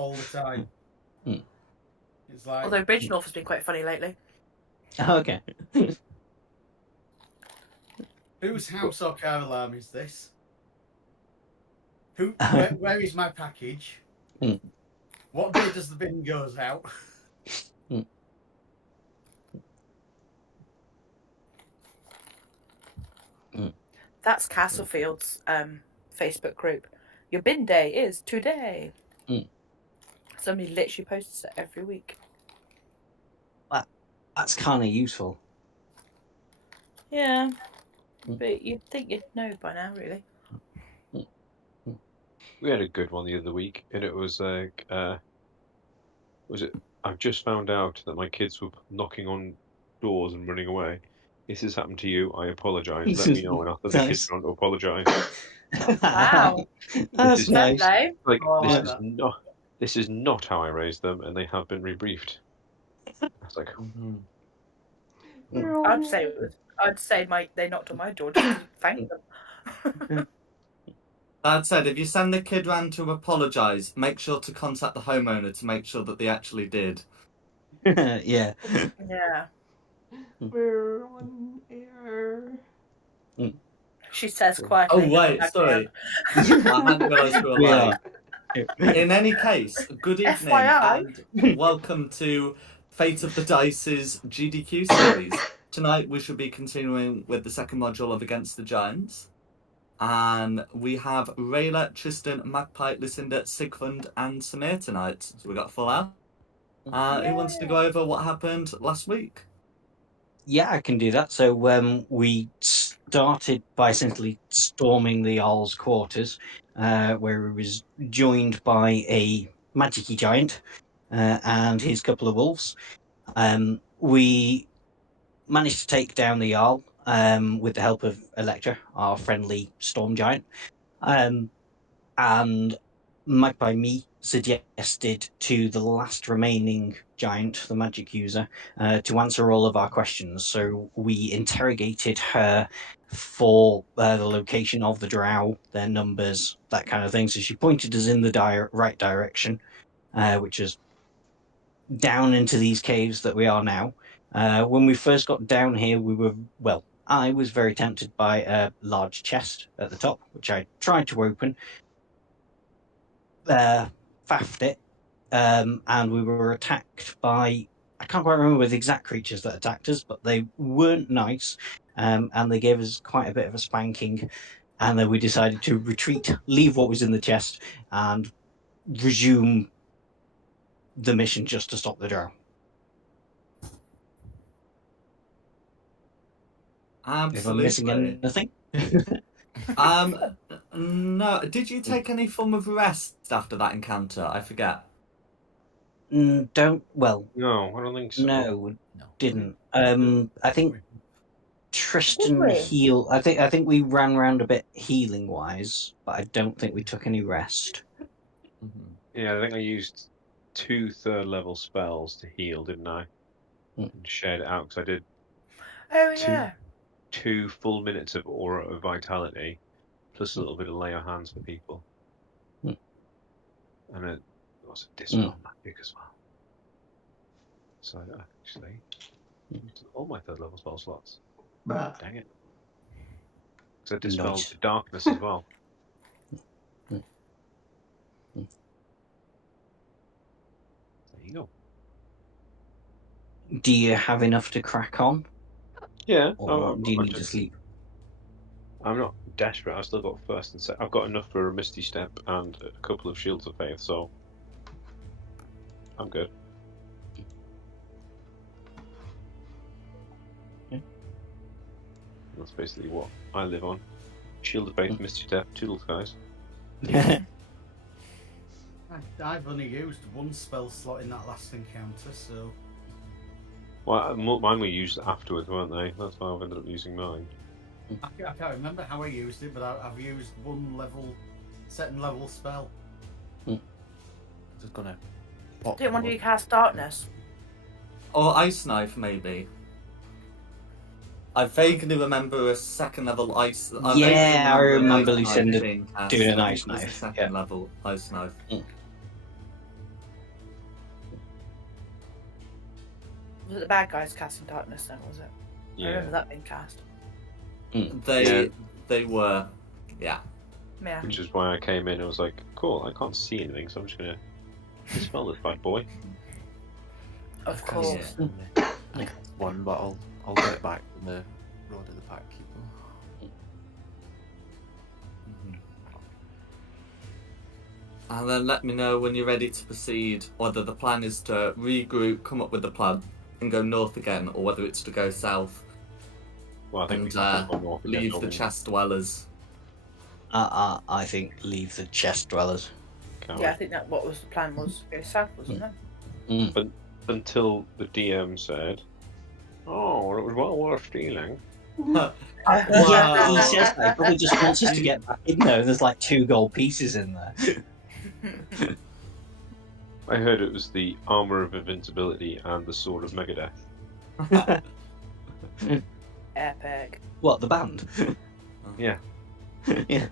all the time. Mm. It's like... Although Bridgenorth has been quite funny lately. Oh, okay. Whose house or car alarm is this? Where is my package? Mm. What day does the bin goes out? Mm. Mm. That's Castlefield's Facebook group. Your bin day is today. Mm. Somebody literally posts it every week. That's kind of useful. Yeah, but you'd think you'd know by now, really. We had a good one the other week, and it was like, I've just found out that my kids were knocking on doors and running away. This has happened to you. I apologise. Let me know after the kids don't apologise. Wow. That's nice. Like Oh, this is not how I raised them, and they have been rebriefed. I was like, I'd say they knocked on my door just to thank them. That said, if you send the kid round to apologise, make sure to contact the homeowner to make sure that they actually did. Yeah. Yeah. We're on air. She says quietly. Oh, wait, sorry. I hadn't realised we were live. In any case, good evening FYI. and welcome to Fate of the Dice's GDQ series. Tonight we should be continuing with the second module of Against the Giants. And we have Rayla, Tristan, Magpie, Lucinda, Sigfund and Samir tonight. So we got a full hour. Who wants to go over what happened last week? Yeah, I can do that. So we started by simply storming the Jarl's quarters, where he was joined by a magic-y giant and his couple of wolves. We managed to take down the Jarl with the help of Electra, our friendly storm giant. And Magpie Me suggested to the last remaining giant, the magic user, to answer all of our questions. So we interrogated her for the location of the drow, their numbers, that kind of thing. So she pointed us in the right direction, which is down into these caves that we are now. When we first got down here, I was very tempted by a large chest at the top, which I tried to open. Faffed it, and we were attacked by, I can't quite remember the exact creatures that attacked us, but they weren't nice, and they gave us quite a bit of a spanking, and then we decided to retreat, leave what was in the chest, and resume the mission just to stop the drow. Absolutely. If I'm missing anything? No. Did you take any form of rest after that encounter? I forget. no, I don't think so. No, didn't. I think Tristan healed. I think we ran around a bit healing wise, but I don't think we took any rest. Mm-hmm. Yeah, I think I used 2 3rd-level spells to heal, didn't I? And shared it out because I did. Oh, yeah. 2 full minutes of Aura of Vitality, plus a little bit of Lay on Hands for people. And it was a Dispel Magic as well. So I actually used all my 3rd-level spell slots. Dang it. Because I dispelled the darkness as well. There you go. Do you have enough to crack on? Yeah. Or do you need to sleep? I'm not desperate. I've still got first and second. I've got enough for a Misty Step and a couple of Shields of Faith, so I'm good. Okay. That's basically what I live on. Shield of Faith, Misty Step, Toodles, guys. I've only used 1 spell slot in that last encounter, so... Well, mine were used afterwards, weren't they? That's why I've ended up using mine. I can't remember how I used it, but I've used 1 second level spell. Just gonna. Didn't want you to cast darkness. Or Ice Knife, maybe. I vaguely remember a 2nd level Ice. I remember Lucinda doing an Ice Knife. Second level Ice Knife. Was it the bad guys casting darkness then, was it? I remember Yeah. that being cast. They were, yeah. Yeah. Which is why I came in and was like, cool, I can't see anything, so I'm just gonna dispel this bad boy. Of course. One, but I'll get back in the Road of the Pack Keeper. And then let me know when you're ready to proceed, whether the plan is to regroup, come up with a plan, and go north again, or whether it's to go south Well, I think we and can go north again, leave don't the we? chest dwellers. I think leave the chest dwellers. Can't Yeah, I think that what was the plan was to go south, wasn't it? Until the DM said, "Oh, it was well worth stealing." Yeah, he says that. He probably just wants us to get back in there. There's like 2 gold pieces in there. I heard it was the armor of invincibility and the sword of Megadeth. Epic. What, the band? Yeah. Yeah.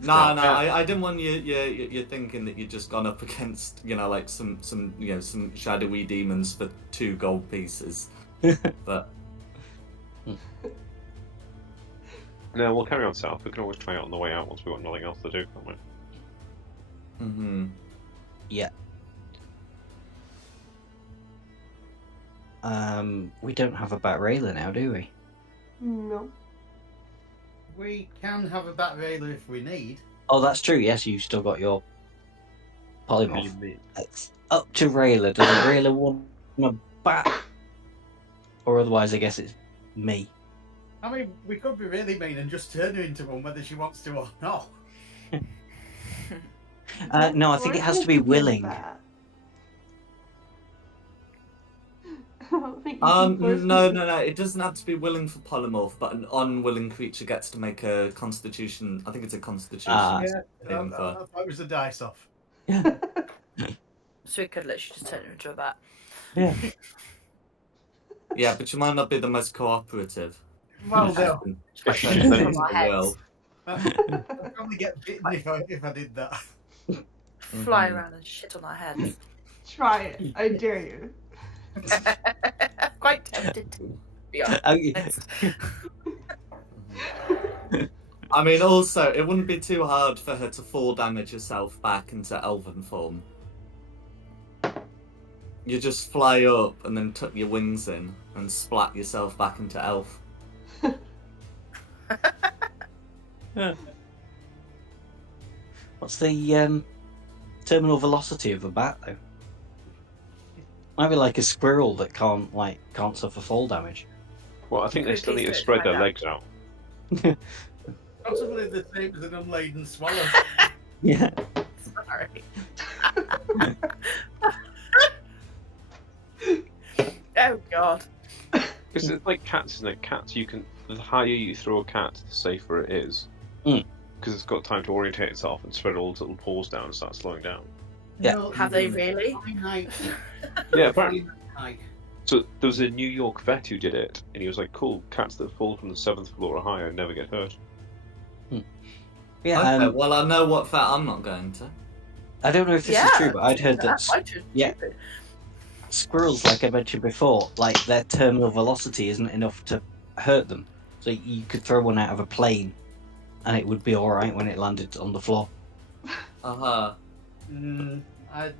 No, I didn't want you're thinking that you'd just gone up against, like some shadowy demons for 2 gold pieces. But No, we'll carry on south. We can always try it on the way out once we've got nothing else to do, can't we? Yeah. We don't have a bat railer now, do we? No. We can have a bat railer if we need. Oh, that's true. Yes, you've still got your polymorph. It's up to Rayla. Does a Rayla want a bat? Or otherwise, I guess it's me. I mean, we could be really mean and just turn her into one whether she wants to or not. No, I think it has to be willing. No. It doesn't have to be willing for polymorph, but an unwilling creature gets to make a constitution. I think it's a constitution. Yeah, thing I for... thought it was a dice off. So we could literally just turn her into a bat. Yeah. Yeah, but you might not be the most cooperative. Well, no. I'd probably get bitten if I did that. Fly around and shit on our heads. Try it. I dare you. Quite tempted to be honest. I mean, also, it wouldn't be too hard for her to fall damage herself back into elven form. You just fly up and then tuck your wings in and splat yourself back into elf. What's the terminal velocity of a bat, though? Might be like a squirrel that can't suffer fall damage. Well, I think they still need to spread their legs out. Possibly the same as an unladen swallow. Yeah. Sorry. Oh god. Because it's like cats, isn't it? Cats, the higher you throw a cat, the safer it is. Because it's got time to orientate itself and spread all its little paws down and start slowing down. Yeah. No, Have they really? Yeah, apparently. So there was a New York vet who did it, and he was like, "Cool, cats that fall from the 7th floor or higher never get hurt." Yeah. Okay, well, I know what vet I'm not going to. I don't know if this is true, but I'd heard that. Yeah. Stupid. Squirrels, like I mentioned before, like their terminal velocity isn't enough to hurt them. So you could throw one out of a plane, and it would be all right when it landed on the floor. Uh-huh. I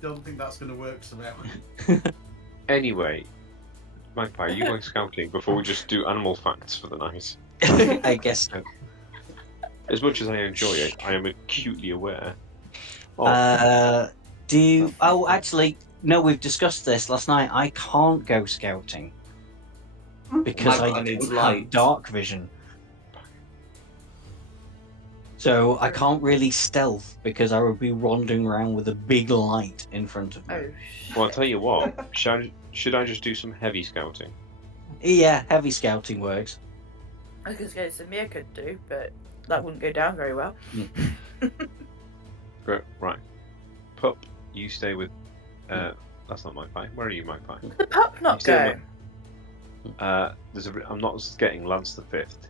don't think that's going to work somehow. Anyway, Magpie, you like scouting before we just do animal facts for the night? I guess so. As much as I enjoy it, I am acutely aware. Oh, actually, no, we've discussed this last night. I can't go scouting because I don't have dark vision. So I can't really stealth because I would be wandering around with a big light in front of me. Oh, Well, I'll tell you what. Should I just do some heavy scouting? Yeah, heavy scouting works. I was going to say Samir could do, but that wouldn't go down very well. Right. Pup, you stay with... that's not Magpie. Where are you, Magpie? The pup not You go. stay I'm not getting Lance the 5th.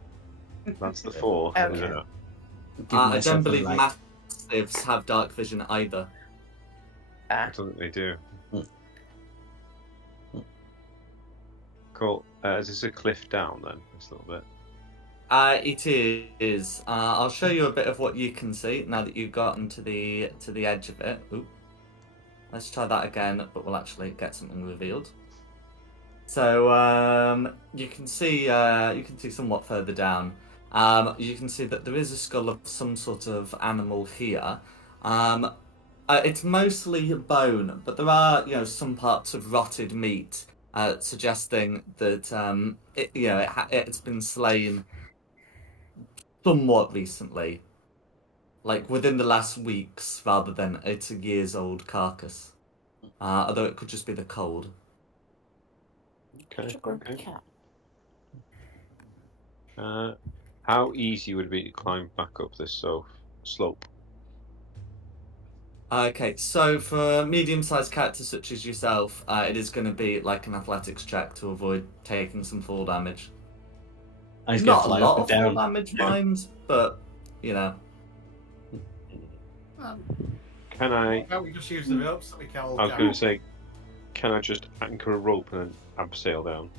Lance the 4th. Okay. No. I don't believe mastiffs have dark vision either. I don't think they do. Cool. Is this a cliff down then? This little bit. It is. I'll show you a bit of what you can see now that you've gotten to the edge of it. Ooh. Let's try that again, but we'll actually get something revealed. So you can see somewhat further down. You can see that there is a skull of some sort of animal here. It's mostly bone, but there are some parts of rotted meat, suggesting that it's been slain somewhat recently, like within the last weeks, rather than it's a years-old carcass. Although it could just be the cold. Okay. How easy would it be to climb back up this slope? Okay, so for medium-sized characters such as yourself, it is going to be like an athletics check to avoid taking some fall damage. Not a lot of fall damage, mind, but Can I? Why don't we just use the ropes that we can all I was going to say, can I just anchor a rope and then abseil down?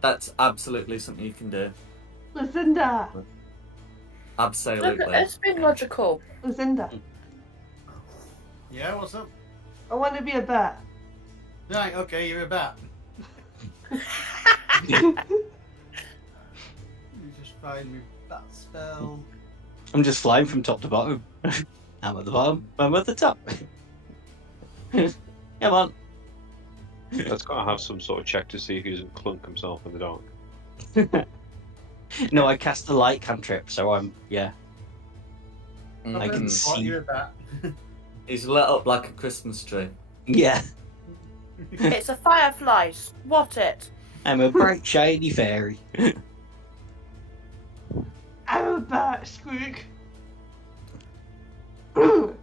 That's absolutely something you can do. Lucinda! Absolutely. It's been logical. Lucinda, Yeah, what's up? I want to be a bat. Right, okay, you're a bat. You just find me bat spell. I'm just flying from top to bottom. I'm at the bottom. I'm at the top. Come on. That's got to have some sort of check to see if he doesn't clunk himself in the dark. No, I cast the light cantrip, so I can Oh, see. you're a bat. He's lit up like a Christmas tree. Yeah, It's a firefly. What it? I'm a bright shiny fairy. I'm a bat, Squeak. Cool.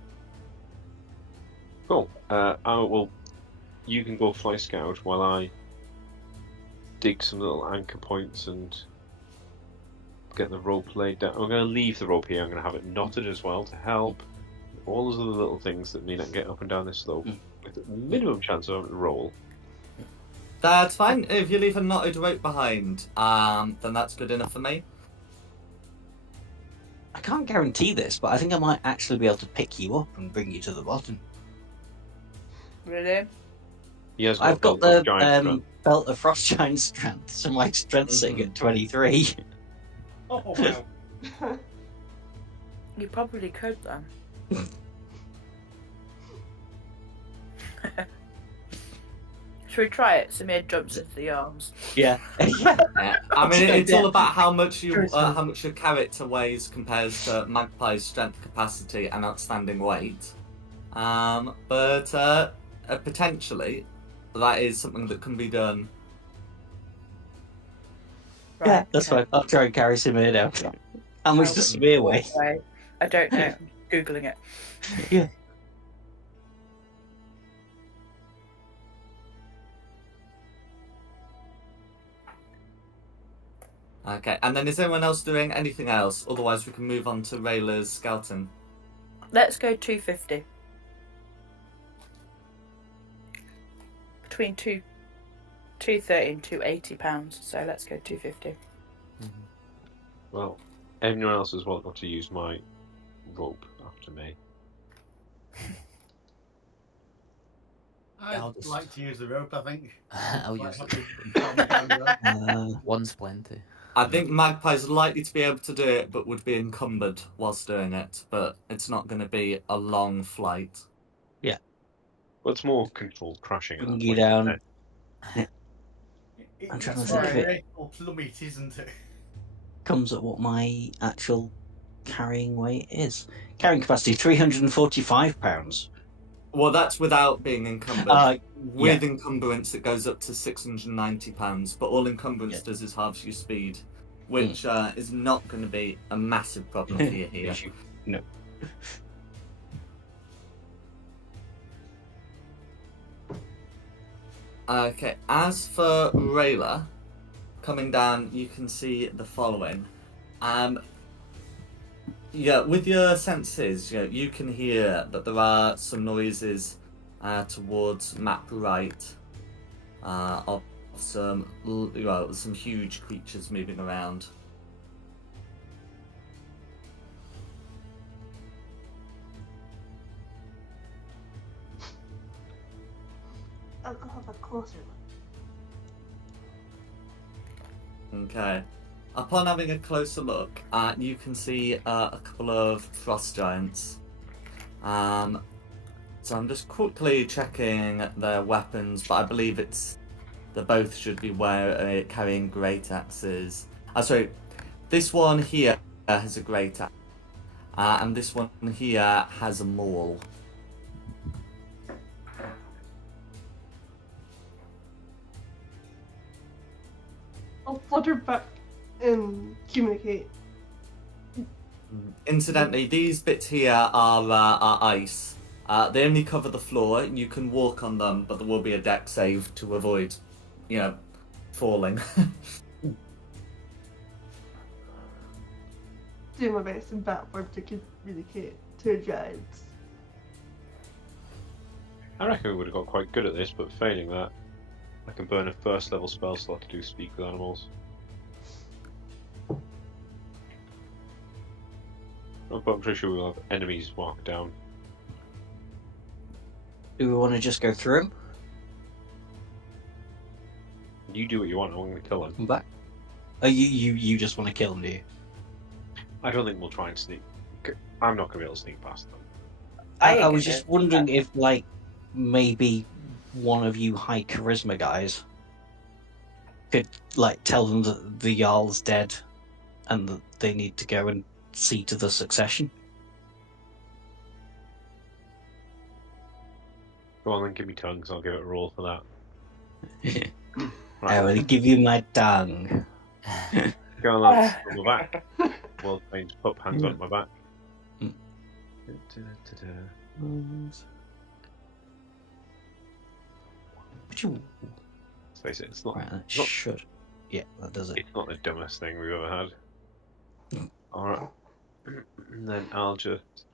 You can go fly scout while I dig some little anchor points and get the rope laid down. I'm going to leave the rope here. I'm going to have it knotted as well to help. All those other little things that mean I can get up and down this slope with a minimum chance of having to roll. That's fine. If you leave a knotted rope behind, then that's good enough for me. I can't guarantee this, but I think I might actually be able to pick you up and bring you to the bottom. Really? He has I've got a giant the strength. belt of frost giant strength, so my strength's sitting at 23. Oh, wow. You probably could then. Should we try it? Samir jumps into the arms. Yeah. Yeah. I mean, it's Yeah. all about how much your character weighs compares to Magpie's strength capacity and outstanding weight. But potentially, that is something that can be done. Right, Yeah, that's okay. fine. I'll try and carry Samir down. How much does Samir weigh? I don't know. I'm Googling it. Yeah. Okay, and then is anyone else doing anything else? Otherwise, we can move on to Rayla's scouting. Let's go 250. Between 230 and 280 pounds. So let's go 250. Well, anyone else as well got to use my rope after me. I'd like to use the rope, I think. I'll Like, use it. one's plenty. I think Magpie's likely to be able to do it, but would be encumbered whilst doing it. But it's not going to be a long flight. Well, it's more controlled crashing. At that Bring you point, down. isn't it? I'm trying to It's think of it. very plummet, isn't it? Comes at what my actual carrying weight is. Carrying capacity, £345. Well, that's without being encumbered. With yeah. encumbrance, it goes up to £690, but all encumbrance does is halves your speed, which is not going to be a massive problem for you here. No. Okay, as for Rayla, coming down, you can see the following. With your senses, you can hear that there are some noises towards map right of some some huge creatures moving around. I'll go have a closer look. Okay. Upon having a closer look, you can see a couple of frost giants. So I'm just quickly checking their weapons, but I believe they both should be carrying great axes. Sorry, this one here has a great axe, and this one here has a maul. I'll flutter back and communicate. Incidentally, these bits here are ice. They only cover the floor. You can walk on them, but there will be a deck save to avoid, falling. Do my best in bat form to communicate to giants. I reckon we would have got quite good at this, but failing that, I can burn a first level spell slot to do speak with animals. But I'm pretty sure we'll have enemies marked down. Do we want to just go through them? You do what you want, I'm going to kill them. Come back. Oh, you just want to kill them, do you? I don't think we'll try and sneak. I'm not going to be able to sneak past them. I was just wondering if, maybe one of you high charisma guys could, tell them that the Jarl's dead and that they need to go and see to the succession. Go on then, give me tongues, I'll give it a roll for that. I will give you my tongue. Go on, lads, on my back. World Range pup, hands on my back. Let's face it, it's not. Right, that should. Yeah, that does it. It's not the dumbest thing we've ever had. Alright. And then I'll just.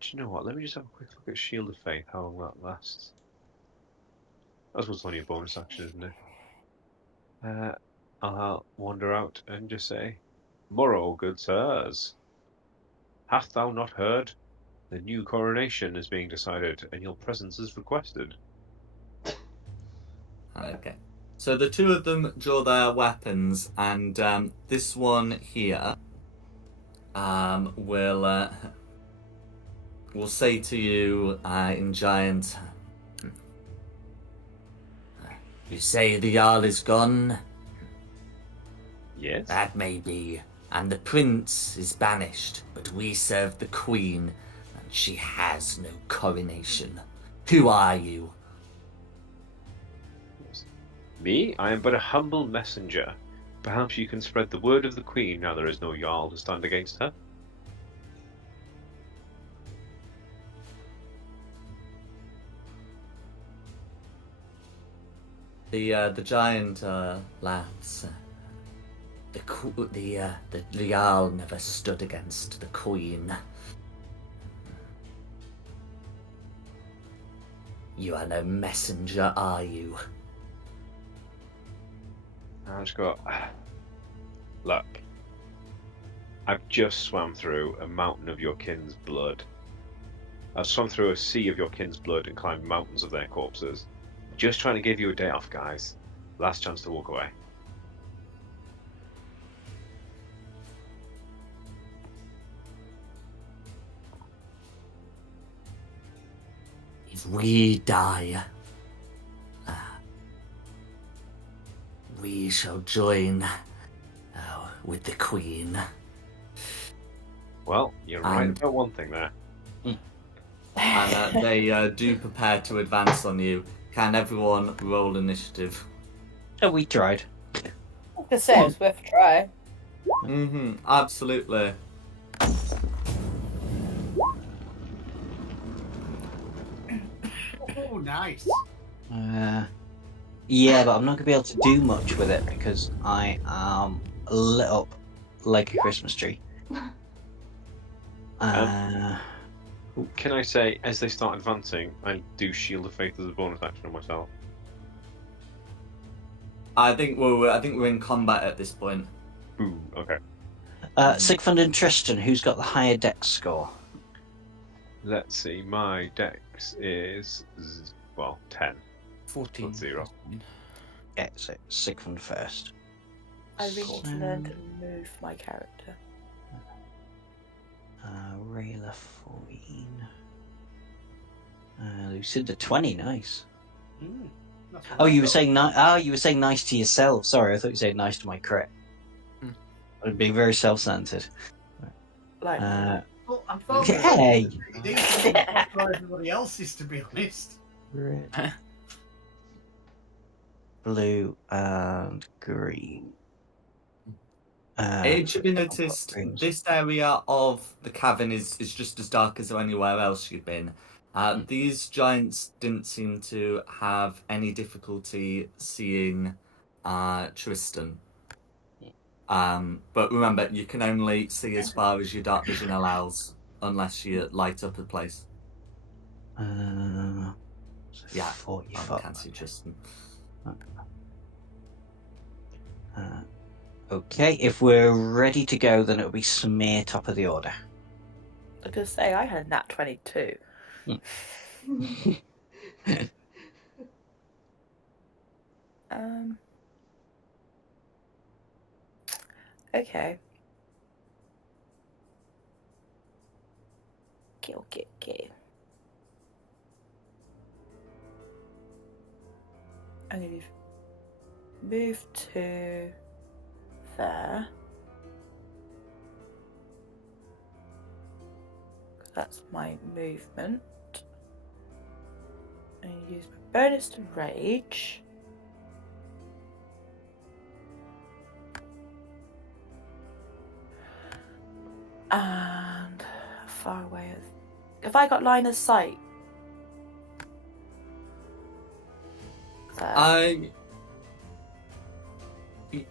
Do you know what? Let me just have a quick look at Shield of Faith, how long that lasts. That's what's only a bonus action, isn't it? I'll wander out and just say, Morrow, good sirs. Hast thou not heard? The new coronation is being decided, and your presence is requested. Okay. So the two of them draw their weapons, and this one here will say to you in Giant, you say the Jarl is gone? Yes. That may be, and the prince is banished, but we serve the queen, and she has no coronation. Who are you? Me? I am but a humble messenger. Perhaps you can spread the word of the queen now there is no Jarl to stand against her. The giant laughs. The Jarl never stood against the queen. You are no messenger, are you? I just go, look, I've just swam through a mountain of your kin's blood. I've swum through a sea of your kin's blood and climbed mountains of their corpses. Just trying to give you a day off, guys. Last chance to walk away. If we die, we shall join with the queen. Well, you're right about one thing there. And they do prepare to advance on you. Can everyone roll initiative? Oh, we tried. I was gonna say it's worth a try. Absolutely. Oh, nice. Yeah, but I'm not gonna be able to do much with it because I am lit up like a Christmas tree. Can I say, as they start advancing, I do Shield of Faith as a bonus action on myself? I think we're in combat at this point. Ooh, okay. Sigmund and Tristan, who's got the higher dex score? Let's see. My dex is 10. 14. Not 0. Yeah, so Sigmund first. I really need to learn to move my character. Rayla 14. Lucinda 20, nice. That's what Oh, I you were thought. saying you were saying nice to yourself. Sorry, I thought you said nice to my crit. I'd be very self-centered. Like, Well, I thought Hey! these are for everybody else's, to be honest. Red, blue, and green. It should be I've got noticed greens. this area of the cavern is just as dark as anywhere else you've been. These giants didn't seem to have any difficulty seeing Tristan. But remember, you can only see as far as your dark vision allows, unless you light up a place. So Yeah, 40 I foot. can't see Tristan. Okay, if we're ready to go, then it'll be Smear top of the order. I was gonna say I had a nat 22. Okay. Okay. I'm gonna move to there. That's my movement. And use my bonus to rage. And how far away is... Have I got line of sight? There.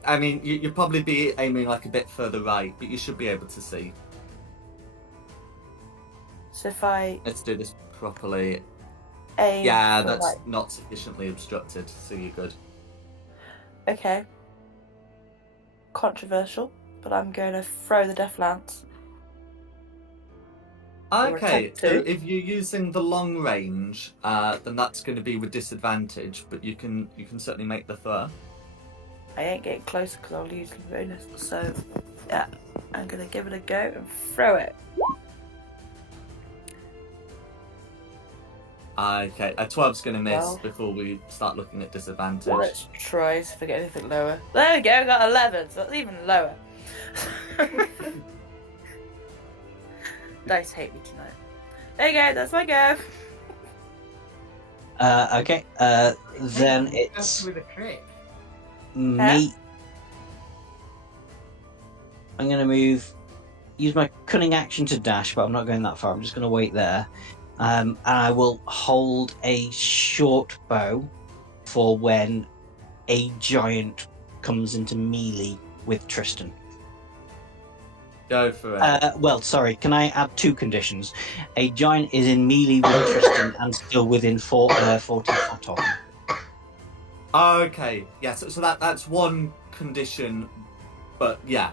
I mean, you'll probably be aiming like a bit further right, but you should be able to see. So if I Let's do this properly. aim Yeah, for that's right. not sufficiently obstructed, so you're good. Okay. Controversial, but I'm going to throw the death lance. Or Okay, attempt so to. if you're using the long range, then that's going to be with disadvantage, but you can certainly make the throw. I ain't getting closer because I'll lose the bonus. So, yeah, I'm going to give it a go and throw it. Okay, a 12's going to miss Well. before we start looking at disadvantage. Well, let's try see if I get anything lower. There we go, I got 11, so that's even lower. Dice hate me tonight. There you go, that's my go. Okay, then it's with a crit. me. I'm going to use my cunning action to dash, but I'm not going that far. I'm just going to wait there. And I will hold a short bow for when a giant comes into melee with Tristan. Go for it. Well, sorry, can I add two conditions? A giant is in melee with Tristan and still within 40 foot of him. Okay, yeah, so that's one condition, but yeah,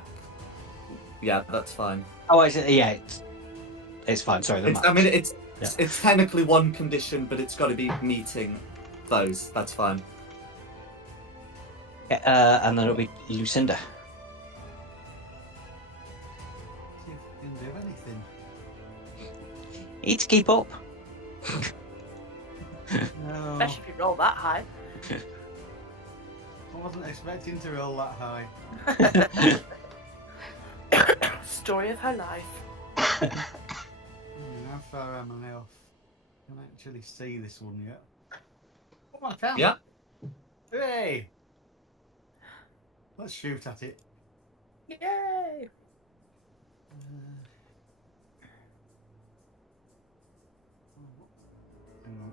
that's fine. Oh, I see, yeah, it's fine, sorry. It's technically one condition, but it's got to be meeting those. That's fine. And then it'll be Lucinda. See if you can do anything. Need to keep up. No, Especially if you roll that high. I wasn't expecting to roll that high. Story of her life. How far am I off? I can't actually see this one yet. Come on, can. Yeah. Hooray! Let's shoot at it. Yay! Hang on.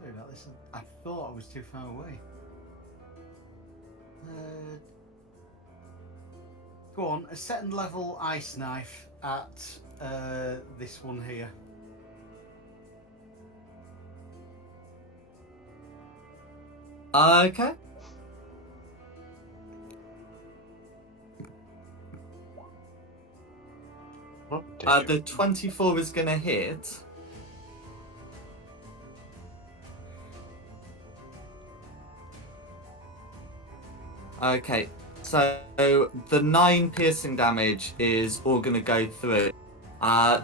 Sorry about this. I thought I was too far away. Go on, a second level ice knife at this one here. Okay. What did The 24 is going to hit. Okay, so the 9 piercing damage is all going to go through.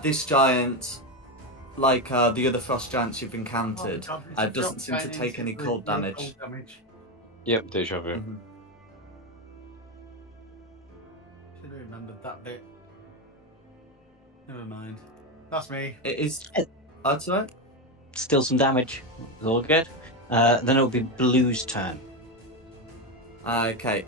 This giant, like the other frost giants you've encountered, Oh, God, it's doesn't seem to dropped take into any the cold damage. cold damage. Yep, deja vu. Mhm. Should have remembered that bit. Never mind. That's me. It is. That's right. Still some damage. It's all good. Then it'll be Blue's turn. Okay.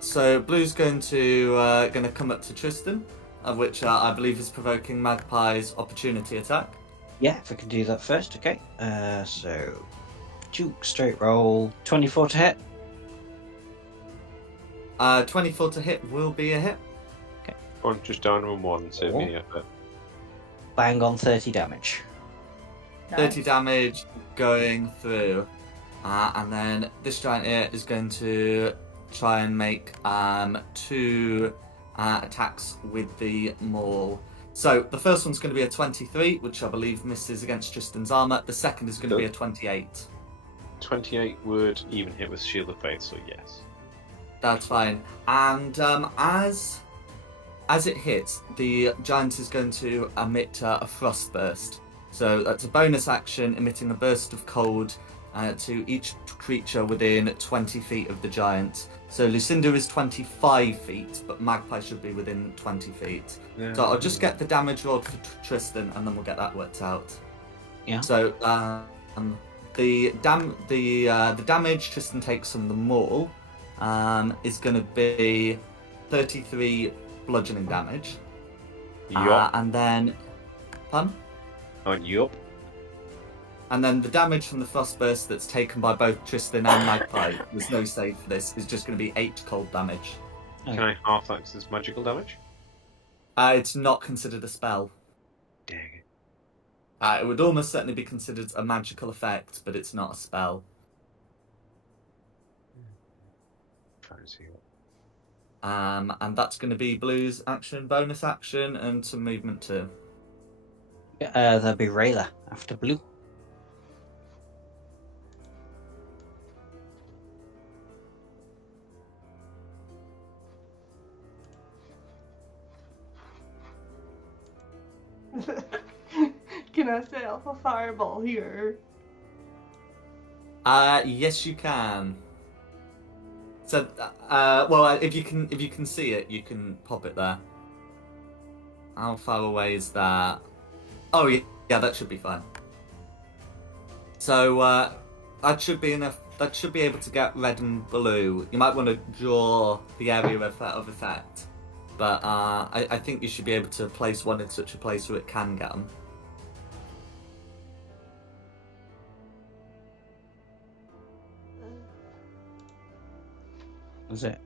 So Blue's going to come up to Tristan, of which I believe is provoking Magpie's opportunity attack. Yeah, if I can do that first, okay. So, juke, straight roll, 24 to hit. 24 to hit will be a hit. One, just down on one, save me the effort. Bang on 30 damage. 30 damage going through. And then this giant here is going to try and make 2 attacks with the maul. So the first one's going to be a 23, which I believe misses against Tristan's armor. The second is going to be a 28. 28 would even hit with Shield of Faith, so yes. That's fine. And as it hits, the giant is going to emit a frost burst. So that's a bonus action, emitting a burst of cold to each creature within 20 feet of the giant. So Lucinda is 25 feet, but Magpie should be within 20 feet. Yeah. So I'll just get the damage rolled for Tristan, and then we'll get that worked out. Yeah. So the damage Tristan takes from the maul is going to be 33 bludgeoning damage. Yup. And then, pardon? Yup. And then the damage from the frostburst that's taken by both Tristan and Magpie, there's no save for this, is just going to be 8 cold damage. Can I half that because it's magical damage? It's not considered a spell. Dang it. It would almost certainly be considered a magical effect, but it's not a spell. Trying to see what. And that's going to be Blue's action, bonus action, and some movement too. That'll be Rayla after Blue. Can I set off a fireball here? Yes, you can. So, well, if you can see it, you can pop it there. How far away is that? Oh yeah, that should be fine. So that should be enough. That should be able to get red and blue. You might want to draw the area of effect, but I think you should be able to place one in such a place where it can get them. Was it?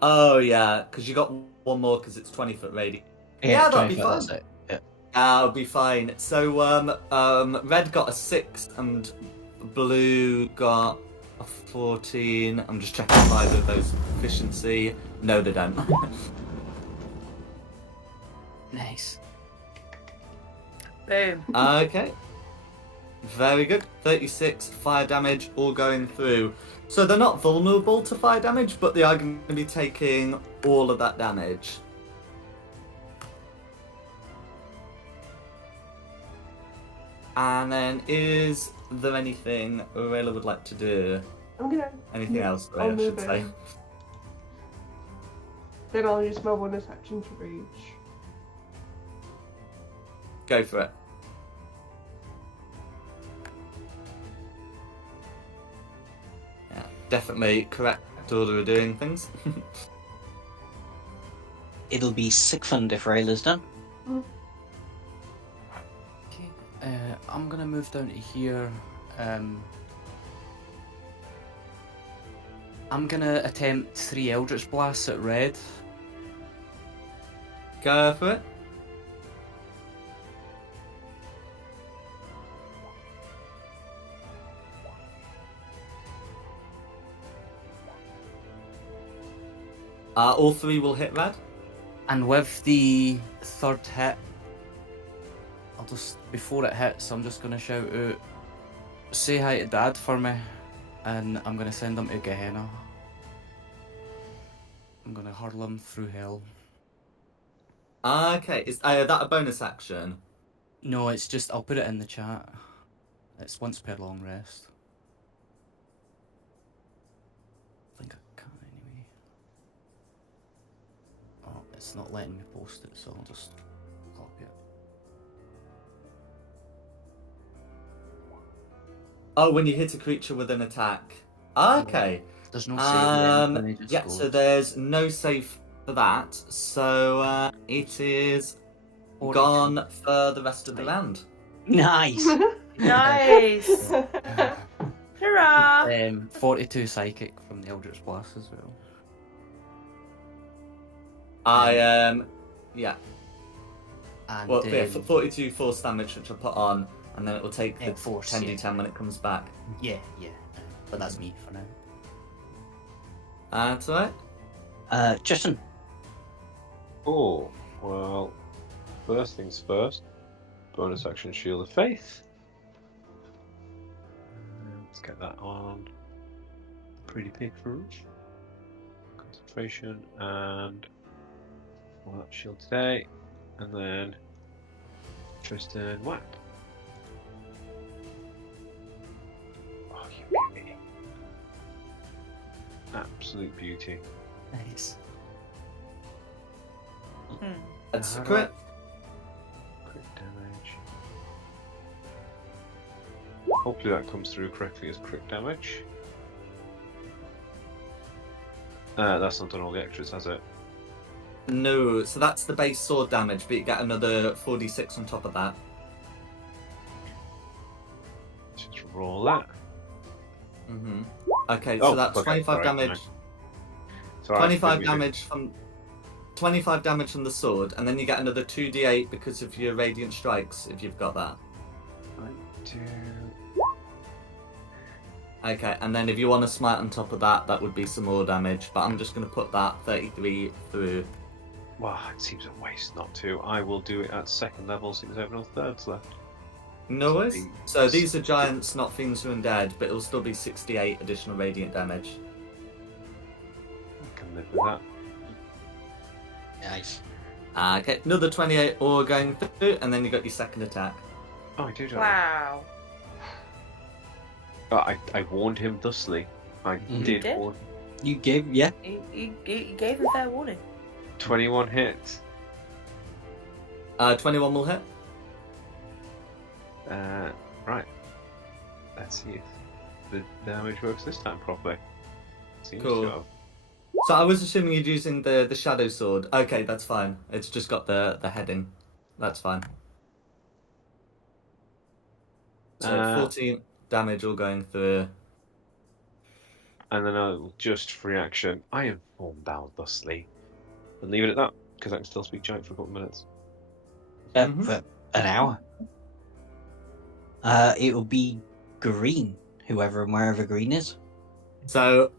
Oh yeah, because you got one more because it's 20-foot radius. Yeah, that'll be 24, fine. that's it. Yeah. That'll be fine. So red got a 6 and blue got a 14. I'm just checking if either of those efficiency. No, they don't. Nice. Boom. Okay. Very good. 36 fire damage, all going through. So they're not vulnerable to fire damage, but they are going to be taking all of that damage. And then, is there anything Rayla would like to do? I'm gonna. Anything else, I'll I should move say. in. Then I'll use my bonus action to reach. Go for it. Yeah, definitely correct order of doing things. It'll be Sigfund if Rayla's done. Okay, I'm gonna move down to here. I'm gonna attempt 3 Eldritch Blasts at red. Go for it. All 3 will hit red. And with the third hit, I'll just, before it hits, I'm just going to shout out, say hi to Dad for me, and I'm going to send him to Gehenna. I'm going to hurl him through hell. Okay, is that a bonus action? No, it's just, I'll put it in the chat. It's once per long rest. I think I can anyway. Oh, it's not letting me post it, so I'll just copy it. Oh, when you hit a creature with an attack. Okay. There's no save. Then, it just Yeah, goes. so there's no save for that. So it is 42. gone for the rest of the round. Nice. Nice! Hurrah! 42 psychic from the Eldritch Blast as well. Yeah. And Well, yeah, 42 force damage, which I put on, and then it will take the force, 10d10 when it comes back. yeah. But that's me for now. That's alright. Justin. Oh, well, first things first. Bonus action Shield of Faith. Let's get that on. Pretty big for us. Concentration and all that shield today. And then Tristan whack. Oh, you beauty. Absolute beauty. Nice. That's a crit. Crit damage. Hopefully that comes through correctly as crit damage. That's not done all the extras, has it? No, so that's the base sword damage, but you get another 4d6 on top of that. Just roll that. Okay, so that's okay, 25 sorry, damage. Sorry, 25 we damage from 25 damage from the sword, and then you get another 2d8 because of your radiant strikes if you've got that. Okay, and then if you want to smite on top of that, that would be some more damage. But I'm just going to put that 33 through. Wow, it seems a waste not to. I will do it at second level since I have no thirds left. No worries. So these are giants, not fiends who are undead, but it'll still be 68 additional radiant damage. I can live with that. Nice. Okay, another 28 ore going through, and then you got your second attack. Oh, I do. Wow. I warned him thusly. I did did? warn. You gave, yeah. You gave him fair warning. 21 hits. 21 will hit. Right. Let's see if the damage works this time properly. Seems Cool. to have. So I was assuming you're using the shadow sword. Okay, that's fine. It's just got the heading. That's fine. So 14 damage all going through. And then I'll just free action. I inform Bal thusly. And leave it at that, because I can still speak giant for a couple of minutes. For an hour. It will be green, whoever and wherever green is. So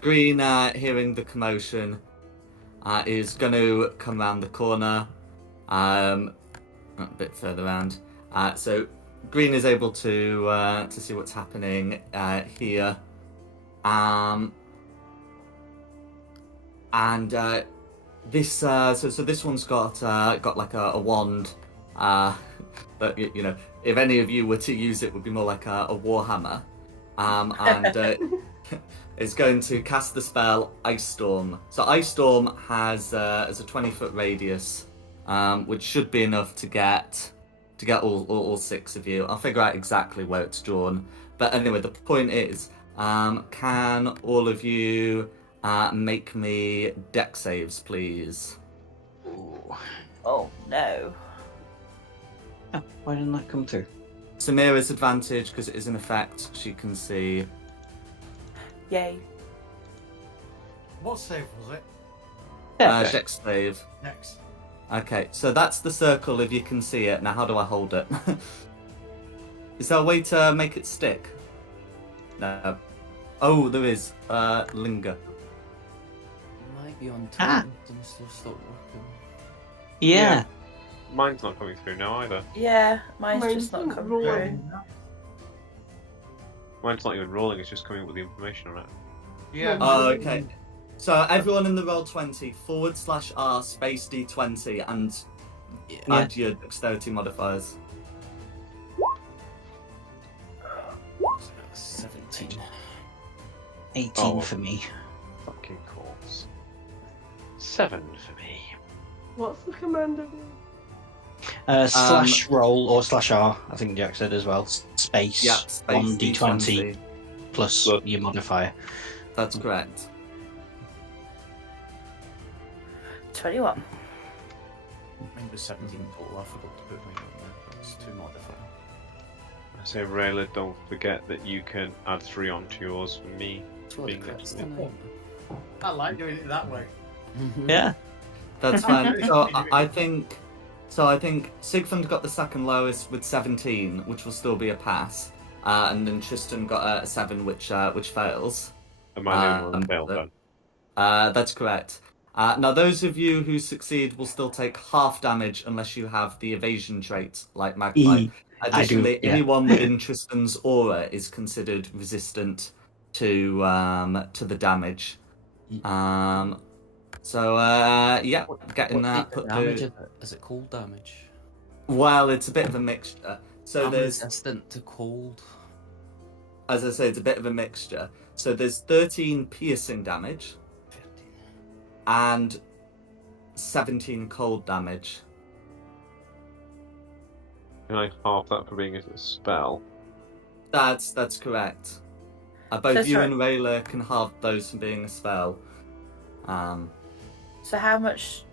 Green, hearing the commotion, is going to come around the corner, a bit further around. So Green is able to see what's happening here, and this so this one's got like a wand, but you know, if any of you were to use it, would be more like a warhammer, and is going to cast the spell Ice Storm. So Ice Storm has a 20-foot radius, which should be enough to get all six of you. I'll figure out exactly where it's drawn. But anyway, the point is, can all of you make me deck saves, please? Ooh. Oh no. Oh, why didn't that come through? Samira's advantage because it is an effect. She can see. Yay. What save was it? Deck save. Next. Okay, so that's the circle if you can see it. Now, how do I hold it? Is there a way to make it stick? No. Oh, there is. Linger. might be on Ah. Teams and stuff stop working. Yeah. Mine's not coming through now either. Yeah, mine's Mine's just not not come rolling. through. Mine's not even rolling, it's just coming up with the information on it. Yeah. Oh, okay. So everyone in the Roll20 /R space D20 and add your dexterity modifiers. 17. 18 Oh. for me. Fucking course. 7 for me. What's the command again? /roll or /R, I think Jack said as well. Space, Yeah, space 1d20 plus Look. your modifier. That's correct. 21. Mine was 17 total. I forgot to put mine on there. It's 2 modifier. I say, Rayla, don't forget that you can add 3 onto yours for me. So the Being crits next to me. tonight. I like doing it that way. Yeah. That's fine. So I think Sigfund got the second lowest with 17, which will still be a pass, and then Tristan got a 7, which fails. Am I the only one that failed then? That's correct. Now, those of you who succeed will still take half damage unless you have the evasion trait, like Magpie. Additionally, I do, yeah. anyone within Tristan's aura is considered resistant to the damage. Getting that put damage through. is it cold damage? Well, it's a bit of a mixture. So I'm there's, resistant to cold. as I say, it's a bit of a mixture. So there's 13 piercing damage 15. and 17 cold damage. Can I half that for being a spell? That's correct. Both So you sorry. and Rayla can halve those from being a spell. So how much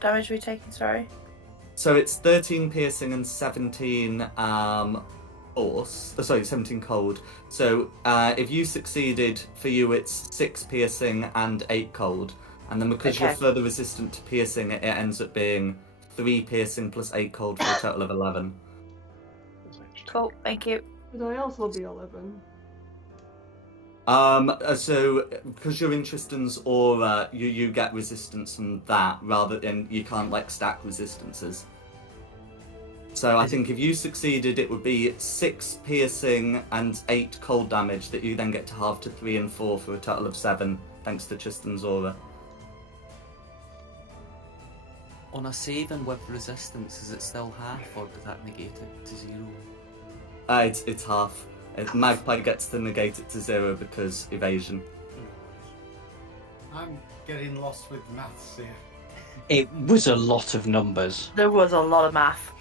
damage are we taking, sorry? So it's 13 piercing and 17 force. 17 cold. So if you succeeded, for you it's 6 piercing and 8 cold. And then because you're Okay. further resistant to piercing, it ends up being 3 piercing plus 8 cold for a total of 11. Cool, thank you. Would I also be 11? So because you're in Tristan's aura, you get resistance from that rather than you can't like stack resistances. So I think if you succeeded, it would be 6 piercing and 8 cold damage that you then get to halve to 3 and 4 for a total of 7, thanks to Tristan's aura. On a saving with resistance, is it still half or does that negate it to 0? It's half. Magpie gets to negate it to 0 because evasion. I'm getting lost with maths here. It was a lot of numbers. There was a lot of math.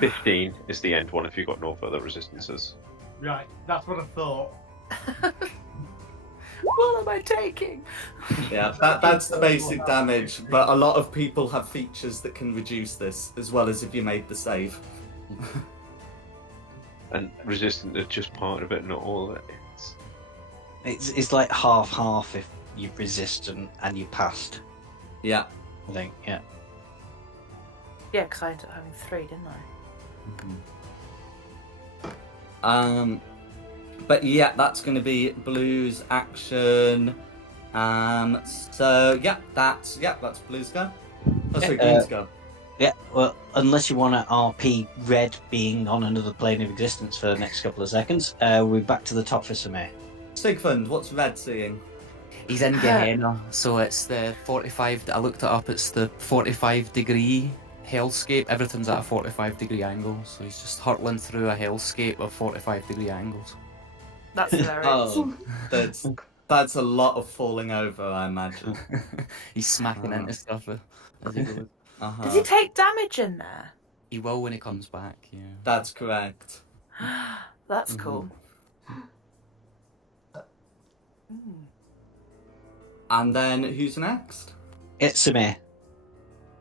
15 is the end one if you've got no further resistances. Right, that's what I thought. What am I taking? Yeah, that's the basic damage, but a lot of people have features that can reduce this, as well as if you made the save. And resistant is just part of it, not all of it. It's like half if you're resistant and you passed. Yeah. I think, yeah. Yeah, because I ended up having 3, didn't I? But yeah, that's going to be Blue's action. So yeah, that's Blue's go. Oh, sorry, Green's go. Yeah, well, unless you want to RP Red being on another plane of existence for the next couple of seconds, we're back to the top for Samir. Sigfund, what's Red seeing? He's in Gehenna, so it's the 45. I looked it up. It's the 45-degree hellscape. Everything's at a 45-degree angle, so he's just hurtling through a hellscape of 45-degree angles. That's hilarious. Oh, that's a lot of falling over, I imagine. He's smacking into stuff as he goes. Does he take damage in there? He will when he comes back. Yeah. That's correct. That's cool. And then who's next? It's Samir.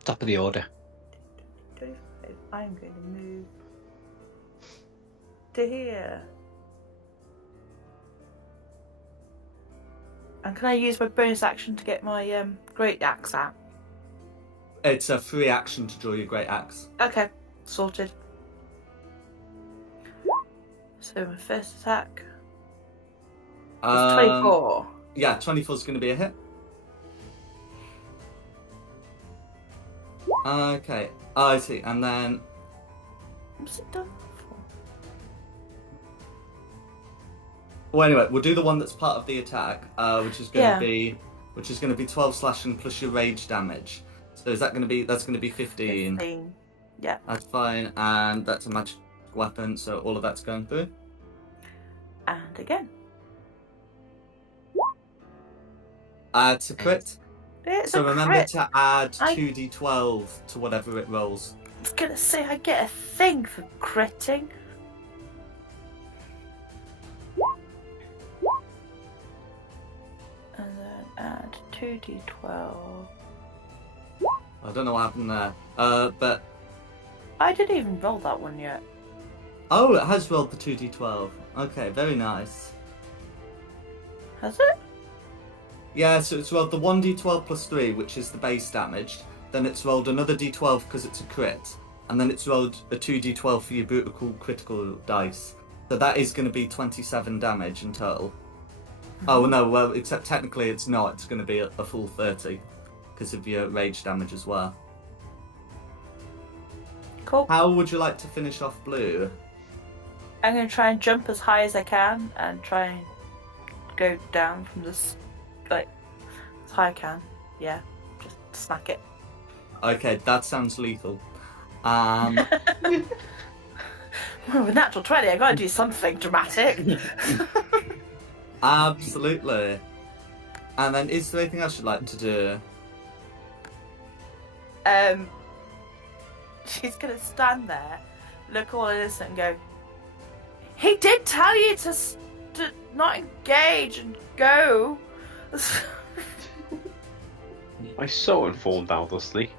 Top of the order. I'm going to move to here. And can I use my bonus action to get my great axe out? It's a free action to draw your great axe. Okay, sorted. So my first attack is 24. Yeah, 24 is going to be a hit. Okay. Oh, I see. And then What's it done for? well, anyway, we'll do the one that's part of the attack, which is going Yeah. to be 12 slashing plus your rage damage. So is that going to be 15? 15. Yeah. That's fine, and that's a magic weapon, so all of that's going through. And again. It's a crit. It's So a remember crit. to add I- 2d12 to whatever it rolls. I was gonna say I get a thing for critting. And then add 2d12. I don't know what happened there. But I didn't even roll that one yet. oh, it has rolled the 2d12. Okay, very nice. Has it? Yeah, so it's rolled the 1d12 plus 3, which is the base damage. Then it's rolled another d12 because it's a crit. And then it's rolled a 2d12 for your brutal critical dice. So that is going to be 27 damage in total. Oh, no, well, except technically it's not. It's going to be a full 30 because of your rage damage as well. Cool. How would you like to finish off Blue? I'm gonna try and jump as high as I can and try and go down from this, like, as high as I can. Yeah, just smack it. Okay, that sounds lethal. Well, with natural 20, I gotta do something dramatic. Absolutely. And then is there anything else you'd like to do? She's gonna stand there, look all innocent, and go, "He did tell you to not engage and go." I so informed Aldersley.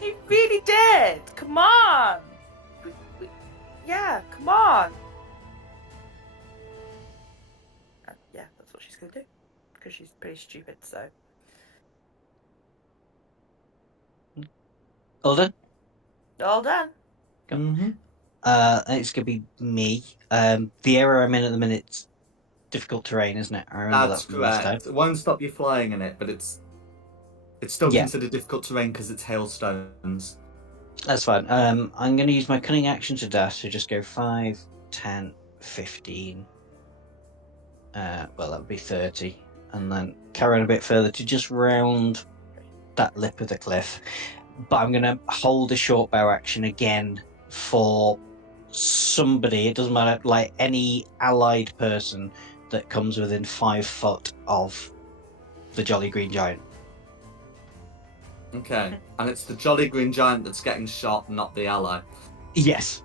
He really did. Come on. Yeah, come on. Yeah, that's what she's gonna do because she's pretty stupid. So. All done? All done. Mm-hmm. It's gonna be me. The area I'm in at the minute's difficult terrain, isn't it? I remember That's that from last correct. time. It won't stop you flying in it, but it's still Yeah. considered difficult terrain because it's hailstones. That's fine. I'm going to use my cunning action to dash, so just go 5, 10, 15. Well, that would be 30. And then carry on a bit further to just round that lip of the cliff. But I'm going to hold a short bow action again for somebody, it doesn't matter, like any allied person that comes within 5 foot of the Jolly Green Giant. Okay, and it's the Jolly Green Giant that's getting shot, not the ally. Yes,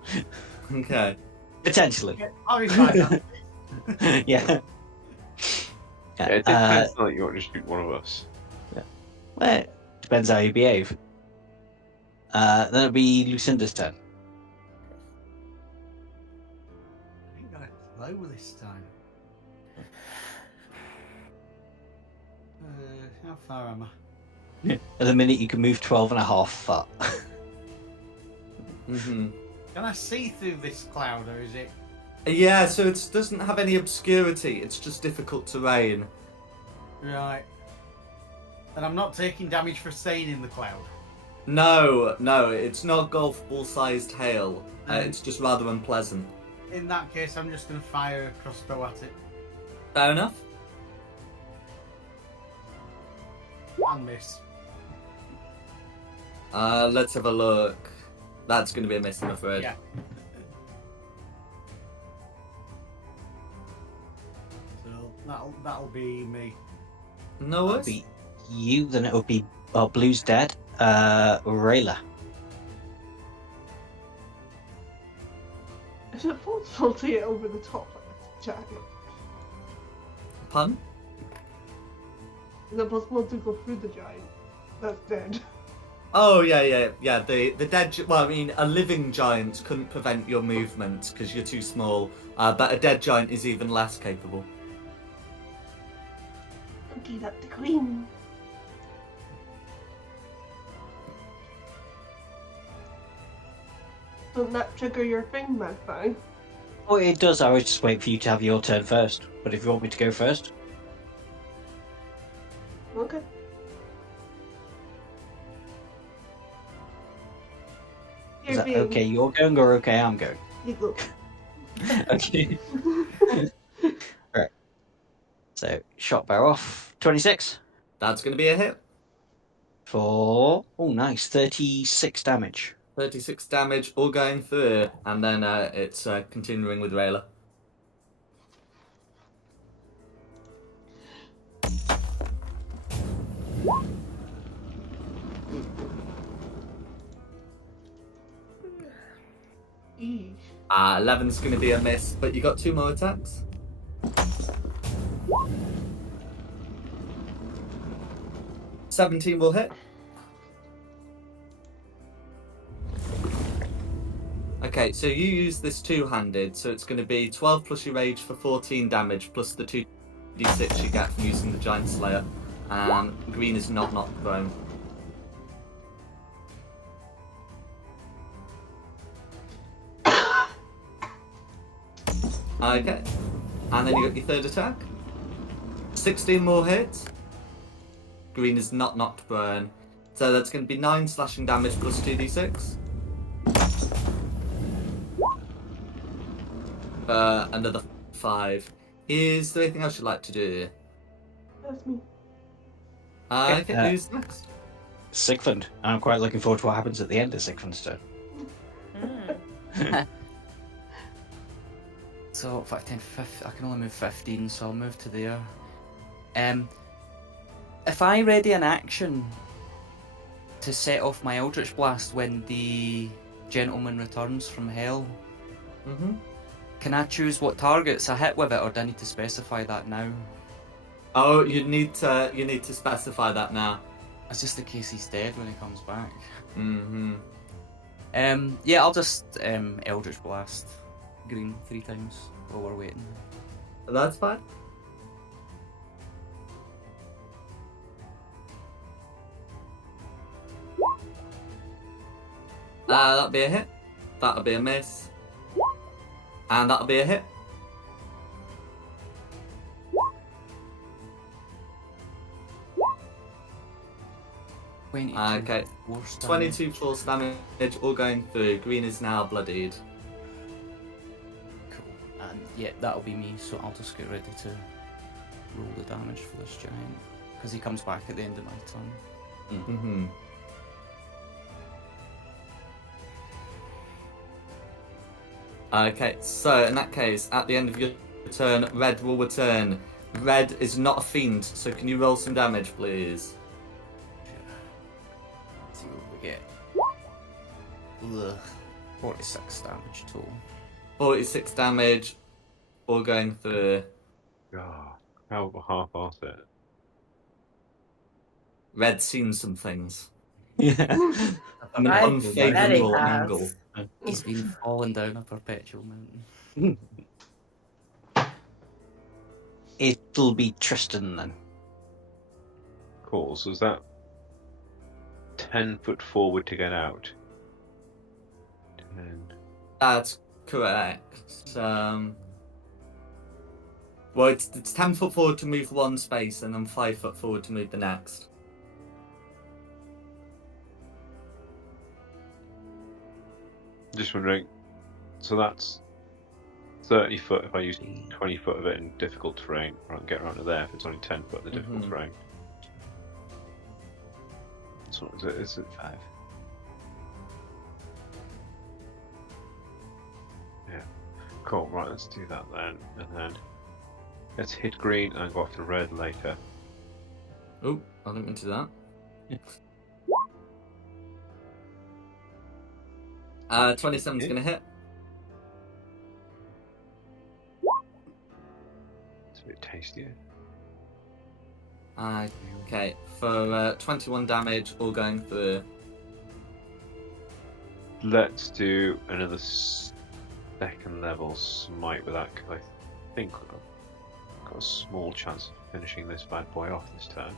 Okay. potentially. I'll be fine. Yeah. Yeah, it depends on you want to shoot one of us. Well, it depends how you behave. Then it'll be Lucinda's turn. I ain't got a clue this time. How far am I? At the minute, you can move 12.5 foot. Mm-hmm. Can I see through this cloud, or is it? Yeah, so it doesn't have any obscurity. It's just difficult terrain. Right. And I'm not taking damage for staying in the cloud. No, it's not golf ball-sized hail. It's just rather unpleasant. In that case, I'm just going to fire a crossbow at it. Fair enough. And miss. Let's have a look. That's going to be a miss, I'm afraid. Yeah. So that'll be me. No It'll worries. be you, then it'll be Blue's dead. Rayla. Is it possible to get over the top of this giant? Pun? Is it possible to go through the giant that's dead? Oh, yeah. The dead... Well, I mean, a living giant couldn't prevent your movement because you're too small. But a dead giant is even less capable. Okay, that's the queen. Doesn't that trigger your thing, Magpie? Oh, it does. I was just waiting for you to have your turn first. But if you want me to go first, Okay. Is that okay? You're going, or okay? I'm going. You go. Okay. Right. So shot bow off. 26 That's going to be a hit. for nice 36 damage. 36 damage, all going through, and then it's continuing with Rayla. Eesh. 11's going to be a miss, but you got 2 more attacks. $17 will hit. Okay, so you use this two-handed, so it's going to be 12 plus your rage for 14 damage, plus the 2d6 you get from using the Giant Slayer. And green is not knocked prone. Okay, and then you got your third attack. 16 more hits. Green is not knocked prone. So that's going to be 9 slashing damage plus 2d6. Another 5. Is there anything else you'd like to do? That's me. Okay, who's next? Sigfund. I'm quite looking forward to what happens at the end of Sigfund's turn. So 15, I can only move 15, so I'll move to there. If I ready an action to set off my Eldritch Blast when the gentleman returns from hell, can I choose what targets I hit with it, or do I need to specify that now? Oh, you need to specify that now. It's just in case he's dead when he comes back. Mm-hmm. Yeah, I'll just Eldritch Blast green 3 times while we're waiting. That's fine. That'll be a hit. That'll be a miss. And that'll be a hit. Okay. 22 force damage, all going through. Green is now bloodied. Cool. And yeah, that'll be me, so I'll just get ready to roll the damage for this giant. Because he comes back at the end of my turn. Mm-hmm. Okay, so in that case, at the end of your turn, Red will return. Red is not a fiend, so can you roll some damage, please? Let's see what we get. Ugh. 46 damage total. 46 damage, all going through. Oh, how half-assed it. Red's seen some things. Yeah. An Right. unfavourable Very angle. fast. He's been falling down a perpetual mountain. It'll be Tristan then. Cool, so is that 10 foot forward to get out? 10. That's correct. Well, it's 10 foot forward to move one space, and then 5 foot forward to move the next. Just wondering, so that's 30 foot if I use 20 foot of it in difficult terrain. I can get around to there if it's only 10 foot in the difficult terrain. So what is it? Is it 5. Yeah. Cool, right, let's do that then. And then let's hit green and go after red later. Oh, I didn't mean to do that. 27's gonna hit. It's a bit tastier. Okay, for 21 damage, all going through. Let's do another second level smite with that, because I think I've got a small chance of finishing this bad boy off this turn.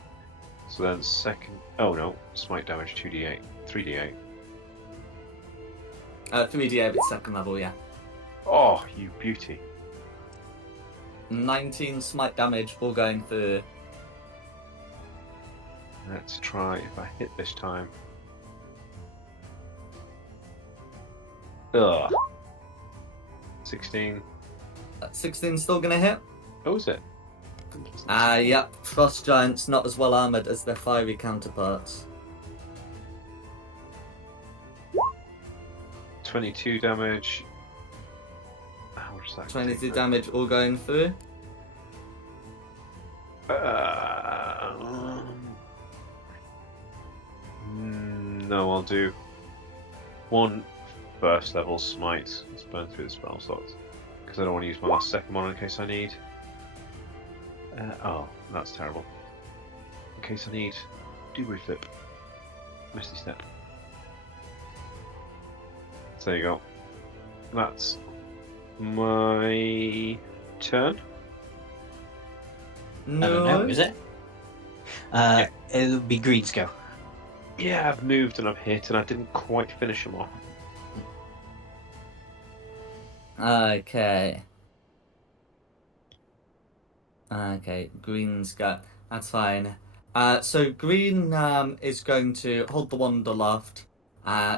So then second... Oh no, smite damage 2d8, 3d8. 3d8 with second level, yeah. Oh, you beauty. 19 smite damage, all going through. Let's try if I hit this time. Ugh. 16. 16 still gonna hit? Oh, is it? Yep. Frost giants not as well armored as their fiery counterparts. 22 damage. How much is that? 22 damage all going through. No, I'll do one first level smite. Let's burn through the spell slots because I don't want to use my last second one in case I need. Oh, that's terrible. In case I need, do reflip. Misty step. So there you go. That's my turn. I don't know, is it? It'll be Green's go. Yeah, I've moved and I've hit and I didn't quite finish them off. Okay. Green's go. That's fine. So Green is going to hold the wand aloft,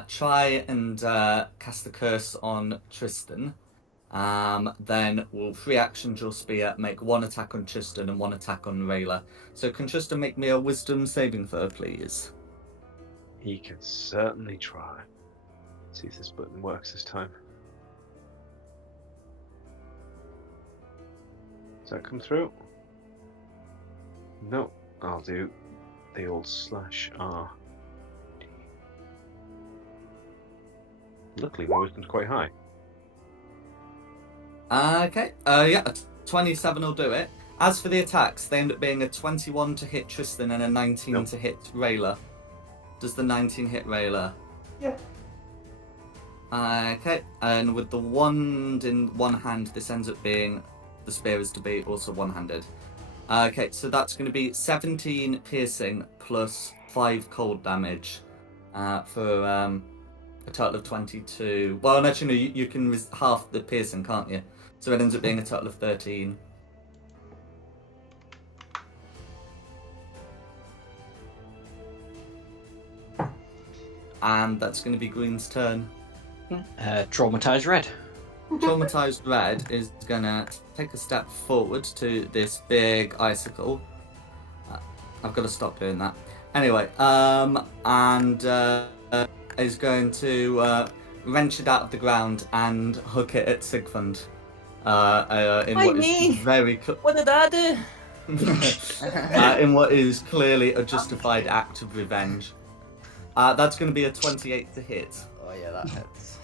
try and cast the curse on Tristan. Then we'll free action dual spear, make one attack on Tristan and one attack on Rayla. So can Tristan make me a wisdom saving throw, please? He can certainly try. See if this button works this time. Does that come through? No, I'll do the old /R. Luckily, my wisdom's quite high. Okay. Yeah, 27 will do it. As for the attacks, they end up being a 21 to hit Tristan and a 19 Nope. to hit Rayla. Does the 19 hit Rayla? Yeah. Okay, and with the wand in one hand, this ends up being, the spear is to be also one-handed. Okay, so that's going to be 17 piercing plus 5 cold damage for a total of 22. Well, actually, no, you can half the piercing, can't you? So it ends up being a total of 13. And that's going to be Green's turn. Traumatized Red. Traumatized Red is gonna take a step forward to this big icicle. I've got to stop doing that. Anyway, and is going to wrench it out of the ground and hook it at Sigfund. In what is very What did I do? in what is clearly a justified act of revenge. That's going to be a 28 to hit. Oh yeah, that hits.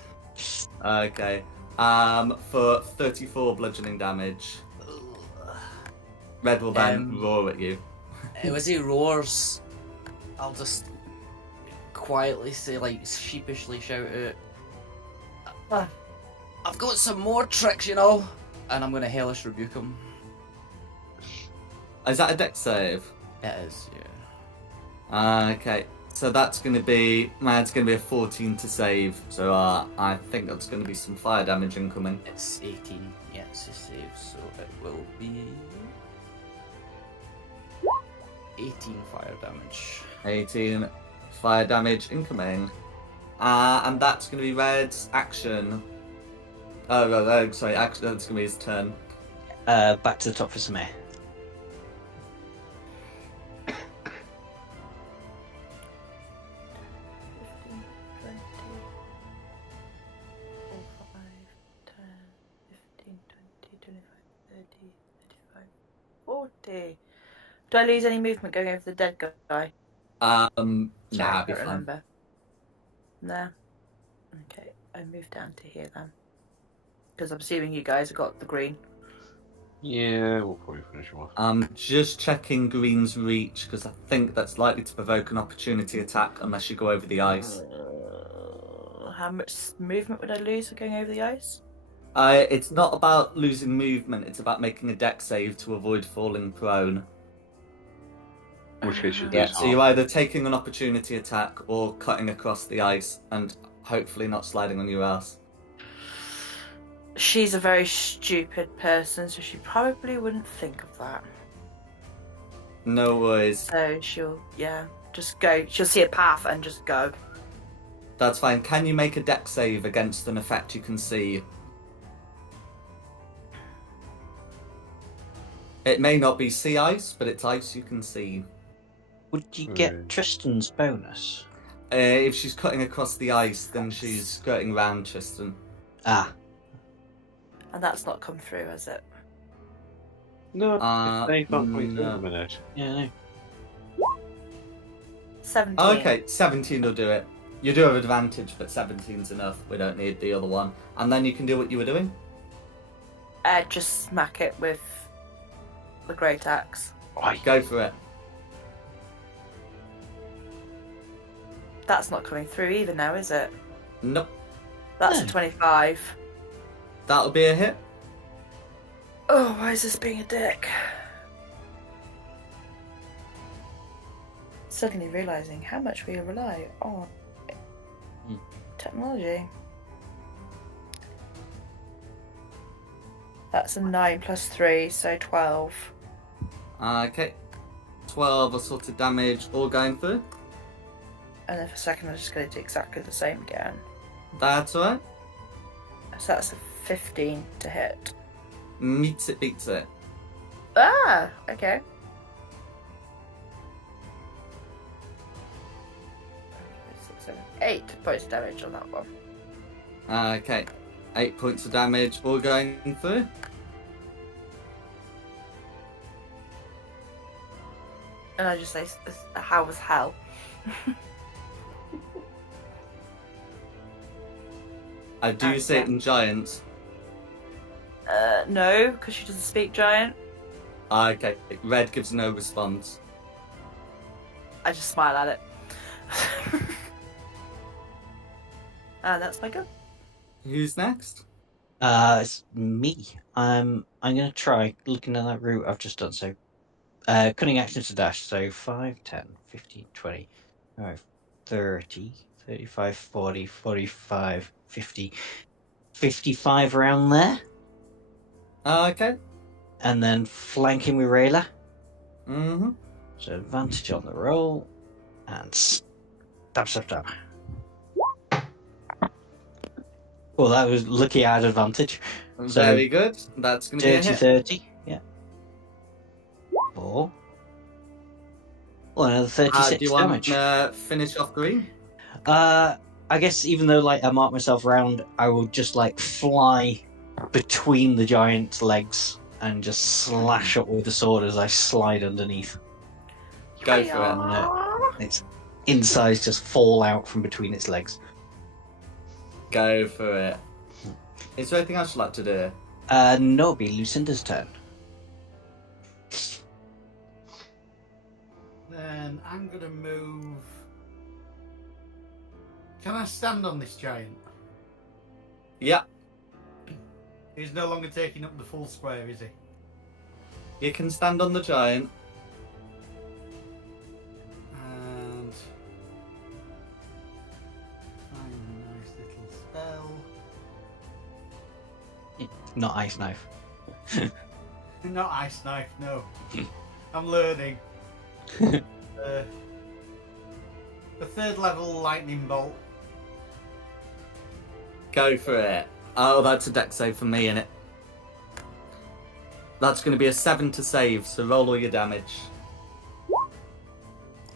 Okay. For 34 bludgeoning damage. Red will then roar at you. As he roars, I'll just quietly say, like, sheepishly shout out, I've got some more tricks, you know, and I'm gonna hellish rebuke him. Is that a dex save? It is, yeah. Okay. So that's going to be, it's going to be a 14 to save. So I think that's going to be some fire damage incoming. It's 18, yeah, it's a save, so it will be 18 fire damage. 18 fire damage incoming. And that's going to be Red's action. Sorry, action, that's going to be his turn. Back to the top for Samir. 40. Do I lose any movement going over the dead guy? Nah, I be can't fine. remember. No. Okay, I move down to here then. Because I'm assuming you guys have got the green. Yeah, we'll probably finish him off. I'm just checking Green's reach because I think that's likely to provoke an opportunity attack unless you go over the ice. How much movement would I lose for going over the ice? It's not about losing movement, it's about making a dex save to avoid falling prone. In which case you Yeah, lose so half. you're either taking an opportunity attack or cutting across the ice and hopefully not sliding on your ass. She's a very stupid person, so she probably wouldn't think of that. No worries. So she'll, just go. She'll see a path and just go. That's fine. Can you make a dex save against an effect you can see? It may not be sea ice, but it's ice you can see. Would you get Right. Tristan's bonus? If she's cutting across the ice, then she's skirting round Tristan. Ah, And that's not come through, has it? No, it's 25 points no. a minute. yeah, no. 17. Okay, 17 will do it. You do have advantage, but 17's enough. We don't need the other one. And then you can do what you were doing. Just smack it with the great axe. Go for it. That's not coming through either now, is it? Nope. That's a No. 25. That'll be a hit. Oh, why is this being a dick? Suddenly realising how much we rely on technology. That's a 9 plus 3, so 12. Okay. 12 assaulted damage, all going through. And then for a second, I'm just going to do exactly the same again. That's alright. So that's a 15 to hit. Meets it, beats it. Ah, okay. Six, 7, 8 points of damage on that one. Okay. 8 points of damage, all going through. And I just say, how was hell? I do say it in giants. No, because she doesn't speak giant. Okay. Red gives no response. I just smile at it. And that's my go. Who's next? It's me. I'm gonna try looking at that route I've just done. So, cunning action to dash. So 5, 10, 15, 20, 30, 35, 40, 45, 50, 55 around there. Okay. And then flanking with Rayla. Mm-hmm. So advantage on the roll. And stab. Well, that was lucky I had advantage. So, Very good. That's going to be a Dirty hit. 30, yeah. 4. Well, another Do 36 you want damage. to finish off green? I guess even though like I mark myself around, I will just like fly between the giant's legs and just slash up with the sword as I slide underneath. Go for it. And its insides just fall out from between its legs. Go for it. Is there anything else you'd like to do? No, it'll be Lucinda's turn. Then I'm gonna move. Can I stand on this giant? Yeah, He's no longer taking up the full square, is he? you can stand on the giant. And find a nice little spell. Not ice knife. Not ice knife, no. I'm learning. The 3rd level lightning bolt. Go for it. Oh, that's a dex save for me, innit? That's going to be a 7 to save, so roll all your damage.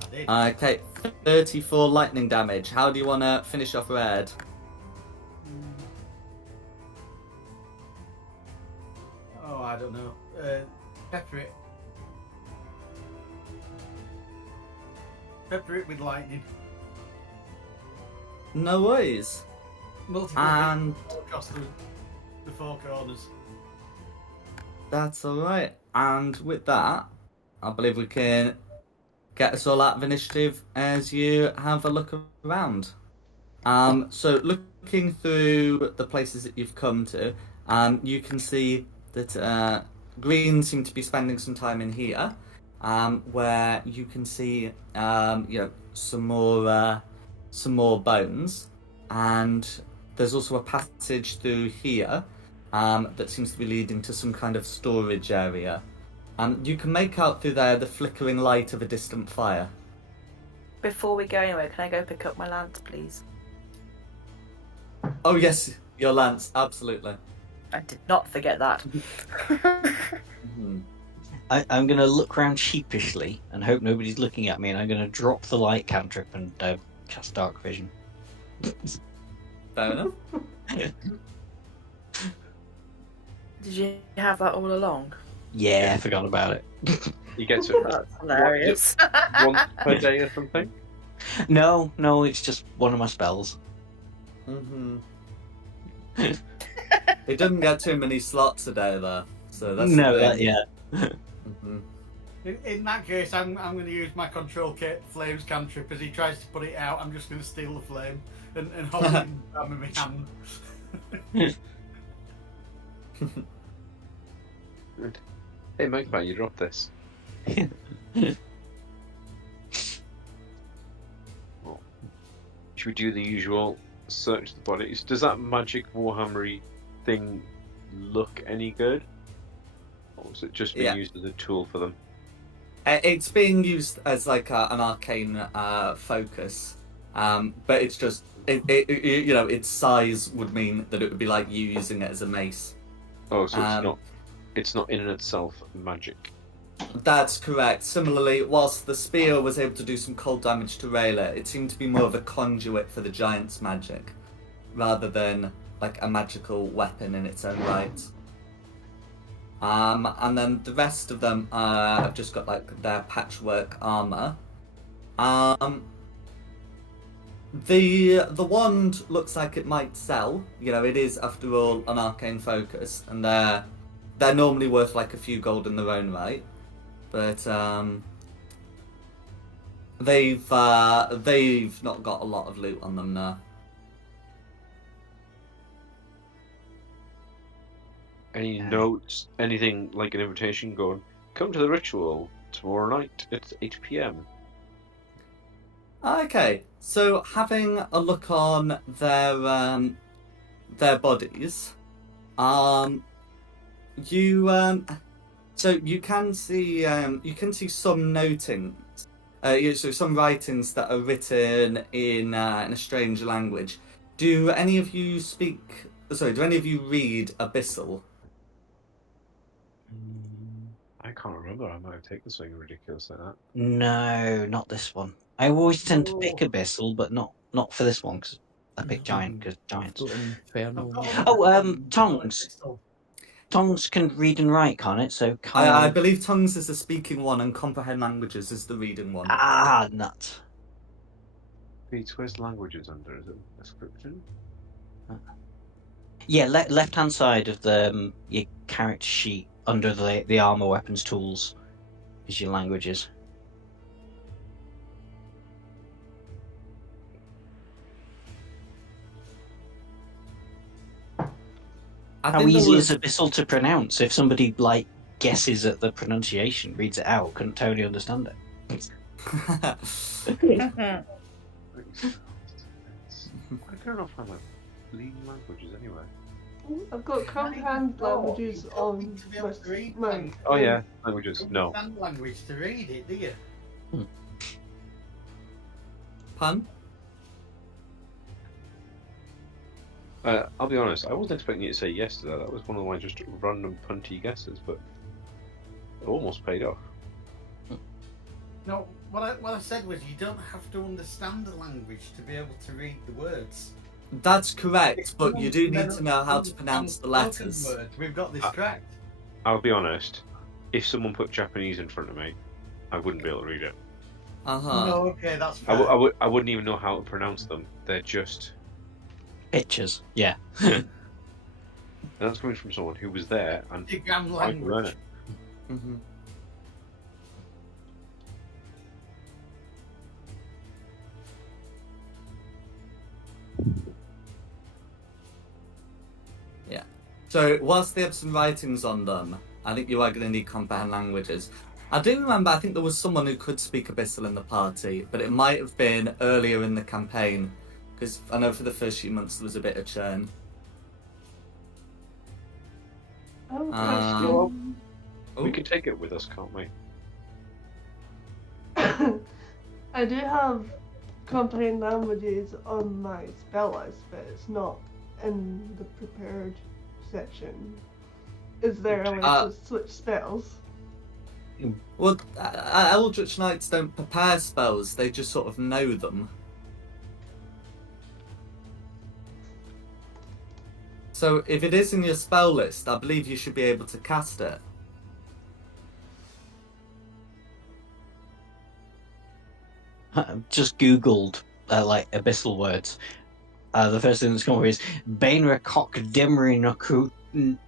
I did. Okay, 34 lightning damage. How do you want to finish off red? Oh, I don't know. Pepper it. Pepper it with lightning. No worries. Multiple And hits across the 4 corners. that's alright. And with that, I believe we can get us all out of initiative as you have a look around. So looking through the places that you've come to, you can see that Green seem to be spending some time in here, where you can see some more bones, and there's also a passage through here that seems to be leading to some kind of storage area. You can make out through there the flickering light of a distant fire. Before we go anywhere, can I go pick up my lance, please? Oh yes, your lance, absolutely. I did not forget that. Mhm. I'm going to look round sheepishly and hope nobody's looking at me, and I'm going to drop the light cantrip and cast Dark Vision. Fair enough. Did you have that all along? Yeah, I forgot about it. You get to That's hilarious. once per day or something. No, it's just one of my spells. Mm-hmm. It doesn't get too many slots a day though, so that's No, the thing. yeah. Mhm. In that case, I'm going to use my control kit flames cantrip. As he tries to put it out, I'm just going to steal the flame and hold it in my hand. Hey, Magpie, you dropped this. Well, should we do the usual search the bodies? Does that magic warhammery thing look any good? Or was it just being Yeah. used as a tool for them? It's being used as like an arcane focus, but it's just you know, its size would mean that it would be like you using it as a mace. Oh, so it's not in and itself magic. That's correct. Similarly, whilst the spear was able to do some cold damage to Rayla, it seemed to be more of a conduit for the giant's magic, rather than like a magical weapon in its own right. And then the rest of them have just got like their patchwork armor. The wand looks like it might sell. You know, it is after all an arcane focus, and they're normally worth like a few gold in their own right. But they've not got a lot of loot on them now. Any notes? Anything like an invitation going? Come to the ritual tomorrow night at 8 p.m. Okay, so having a look on their bodies, so you can see some notings, so some writings that are written in a strange language. Do any of you read Abyssal? I can't remember. I might have taken something ridiculous like that. No, not this one. I always tend to pick Abyssal, but not for this one, because I picked Giant, because Giants. Infernal. Tongues. Tongues can read and write, can't it? So I believe Tongues is the speaking one and Comprehend Languages is the reading one. Nuts. Pete, where's languages under? Is it description? Yeah, left-hand side of the your character sheet, under the armor, weapons, tools, is your languages. How easy is Abyssal to pronounce? If somebody like guesses at the pronunciation, reads it out, couldn't totally understand it. I don't know if I'm leading languages anyway. I've got comprehend languages on my Oh yeah, languages. No. Language to read it, do you? Pun? I'll be honest, I wasn't expecting you to say yes to that. That was one of my just random punty guesses, but it almost paid off. No, what I said was you don't have to understand the language to be able to read the words. That's correct, but you do need to know how to pronounce the letters. We've got this correct. I'll be honest, if someone put Japanese in front of me, I wouldn't be able to read it. No, okay, that's fair. I wouldn't even know how to pronounce them. They're just pictures. Yeah. And that's coming from someone who was there and tried to learn it. Mm-hmm. Yeah. So whilst they have some writings on them, I think you are going to need comprehend languages. I do remember, I think there was someone who could speak Abyssal in the party, but it might have been earlier in the campaign, because I know for the first few months there was a bit of churn. We can take it with us, can't we? I do have comprehend languages on my spell list, but it's not in the prepared section. Is there a way to switch spells? Well, Eldritch Knights don't prepare spells, they just sort of know them. So if it is in your spell list, I believe you should be able to cast it. Just googled like abyssal words. The first thing that's come up is Bainra Cock Demri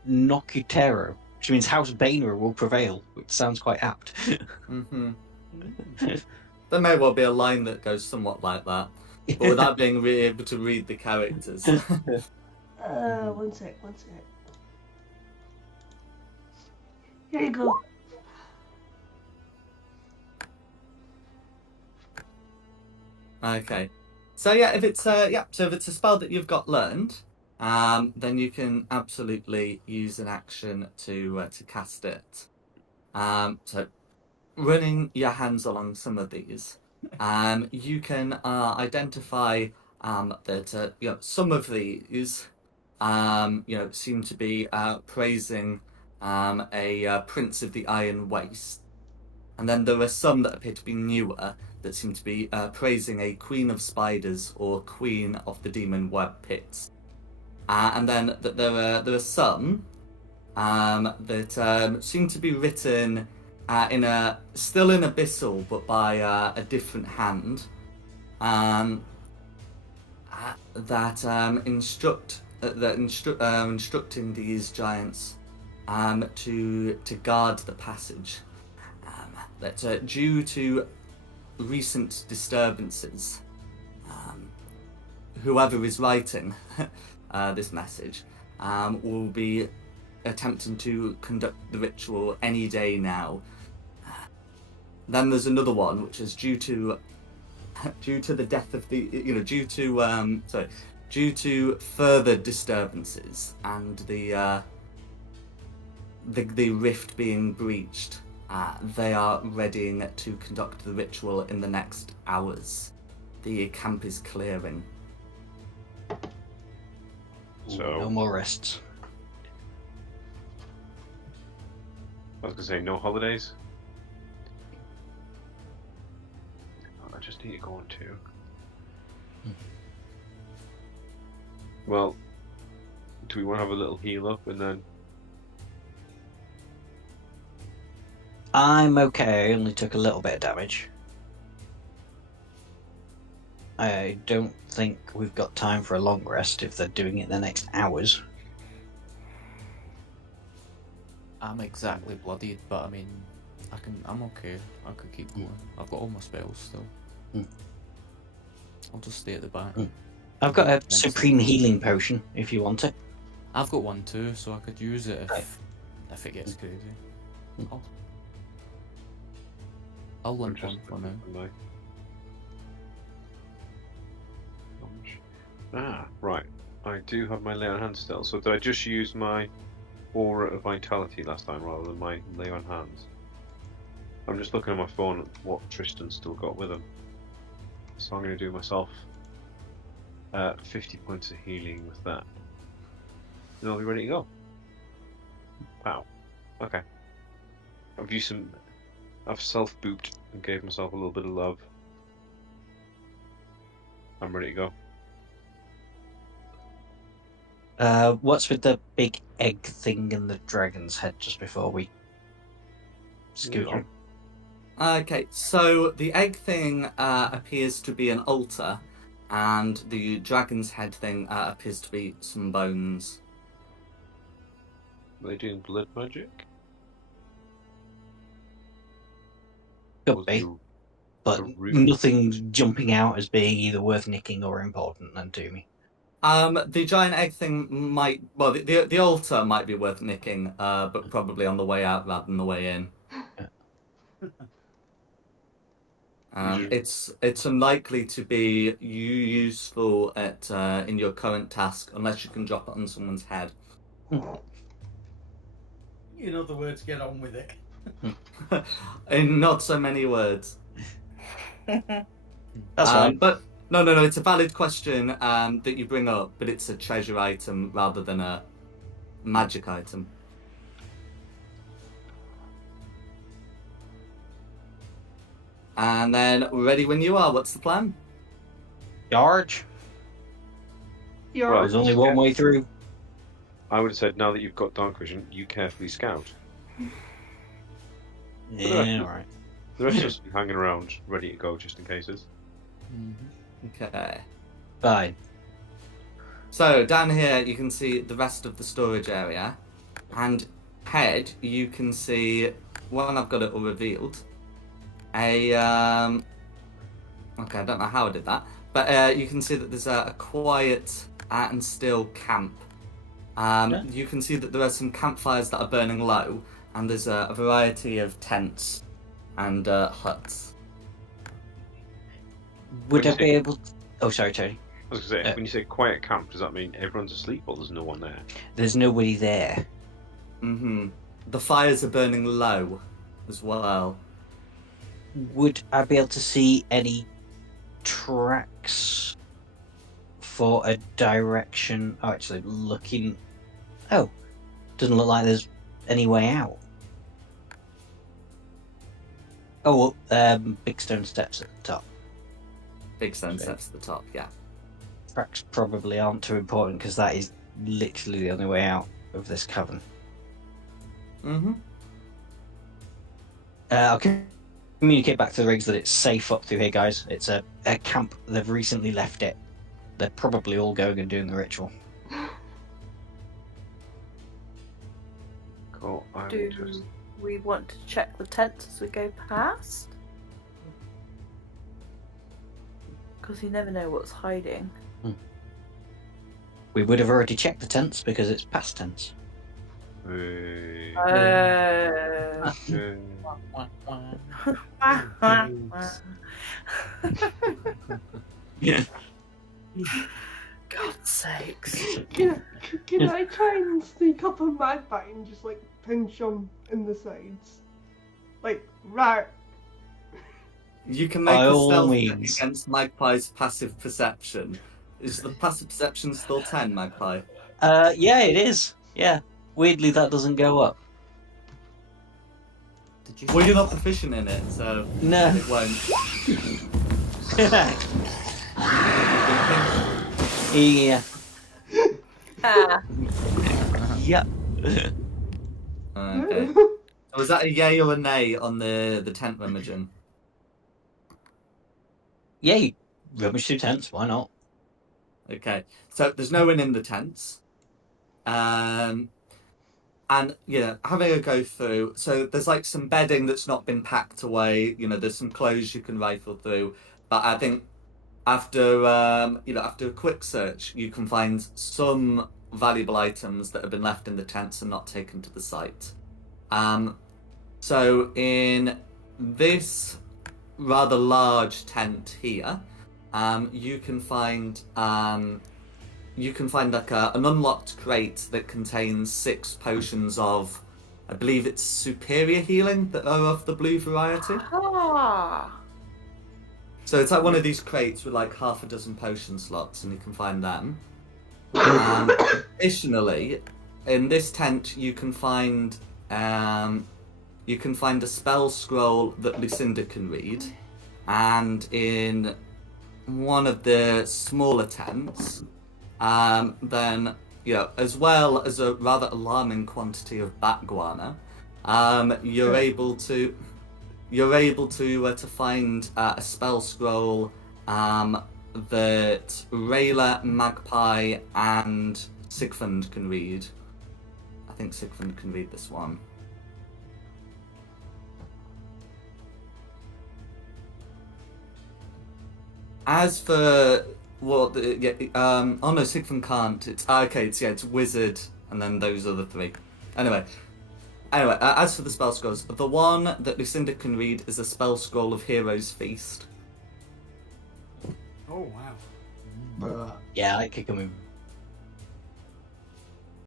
Nokutero, which means House Bainra will prevail, which sounds quite apt. Mm-hmm. There may well be a line that goes somewhat like that, but without being really able to read the characters. One sec. Here you go. Okay. So yeah, if it's a spell that you've got learned, then you can absolutely use an action to cast it. So running your hands along some of these, you can identify that some of these seem to be praising a Prince of the Iron Waste, and then there are some that appear to be newer that seem to be praising a Queen of Spiders or Queen of the Demon Web Pits. And then that there are some that seem to be written still in Abyssal, but by a different hand. Instructing these giants to guard the passage. That due to recent disturbances, whoever is writing this message will be attempting to conduct the ritual any day now. Then there's another one which is due to the death of the due to further disturbances and the rift being breached. They are readying to conduct the ritual in the next hours. The camp is clearing. So No more rests. I was gonna say no holidays. I just need to go on too. Well, do we want to have a little heal up and then? I'm okay, I only took a little bit of damage. I don't think we've got time for a long rest if they're doing it in the next hours. I'm exactly bloodied, but I mean, I'm okay. I could keep going. I've got all my spells still. I'll just stay at the back. I've got a supreme healing potion if you want it. I've got one too, so I could use it if it gets crazy. I'll limp one for now. Right. I do have my lay on hands still. So did I just use my aura of vitality last time rather than my lay on hands? I'm just looking at my phone at what Tristan's still got with him. So I'm going to do myself 50 points of healing with that. And I'll be ready to go. Wow. Okay. I've self-booped and gave myself a little bit of love. I'm ready to go. What's with the big egg thing and the dragon's head just before we scoot on? Okay, so the egg thing appears to be an altar, and the dragon's head thing appears to be some bones. Are they doing blood magic? Could be, but nothing's jumping out as being either worth nicking or important then to me. The giant egg thing might... Well, the altar might be worth nicking, but probably on the way out rather than the way in. It's unlikely to be useful in your current task unless you can drop it on someone's head. In other words, get on with it. In not so many words. That's fine. But No, it's a valid question that you bring up, but it's a treasure item rather than a magic item. And then, ready when you are, what's the plan? Charge. You're Well, There's only one way through. I would have said, now that you've got dark vision, you carefully scout. Yeah, alright. The rest of us be hanging around, ready to go just in cases. Okay. Fine. So, down here you can see the rest of the storage area. And head, you can see, when I've got it all revealed, okay, I don't know how I did that, but you can see that there's a quiet and still camp. Yeah. You can see that there are some campfires that are burning low, and there's a variety of tents and huts. Would When I you be say- able to... Oh, sorry, Tony. I was going to say, when you say quiet camp, does that mean everyone's asleep or there's no one there? There's nobody there. The fires are burning low as well. Would I be able to see any tracks for a direction? Oh, actually, looking... Oh, doesn't look like there's any way out. Oh, well, big stone steps at the top. Big stone Okay. steps at the top, yeah. Tracks probably aren't too important because that is literally the only way out of this cavern. I'll communicate back to the rigs that it's safe up through here, guys. It's a camp. They've recently left it. They're probably all going and doing the ritual. Cool. I will Do just... we want to check the tents as we go past? Because you never know what's hiding. We would have already checked the tents because it's past tense. Yeah. God's sakes. Can I try and sneak up on Magpie and just like pinch him in the sides? Like, right. You can make By a all stealth check means. against Magpie's passive perception. Is the passive perception still 10, Magpie? Yeah, it is. Yeah. Weirdly, that doesn't go up. Did you? Well, you're not proficient in it, so No. it won't. Yeah. Ah, Yep. Okay. So was that a yay or a nay on the tent rummaging? Yeah, you rummage through tents. Why not? Okay. So there's no one in the tents. And yeah, having a go through. So there's like some bedding that's not been packed away. You know, there's some clothes you can rifle through. But I think after after a quick search, you can find some valuable items that have been left in the tents and not taken to the site. So in this rather large tent here, you can find like an unlocked crate that contains 6 potions of, I believe it's superior healing that are of the blue variety. ah. So it's like one of these crates with like half a dozen potion slots, and you can find them. Additionally, in this tent, you can find a spell scroll that Lucinda can read, and in one of the smaller tents, then as well as a rather alarming quantity of bat guana, you're able to find a spell scroll that Rayla, Magpie, and Sigfund can read. I think Sigfund can read this one. As for what oh no, Sigfund can't. It's okay. It's wizard, and then those other 3. Anyway, as for the spell scrolls, the one that Lucinda can read is a spell scroll of Hero's Feast. Oh wow. Yeah, that could come in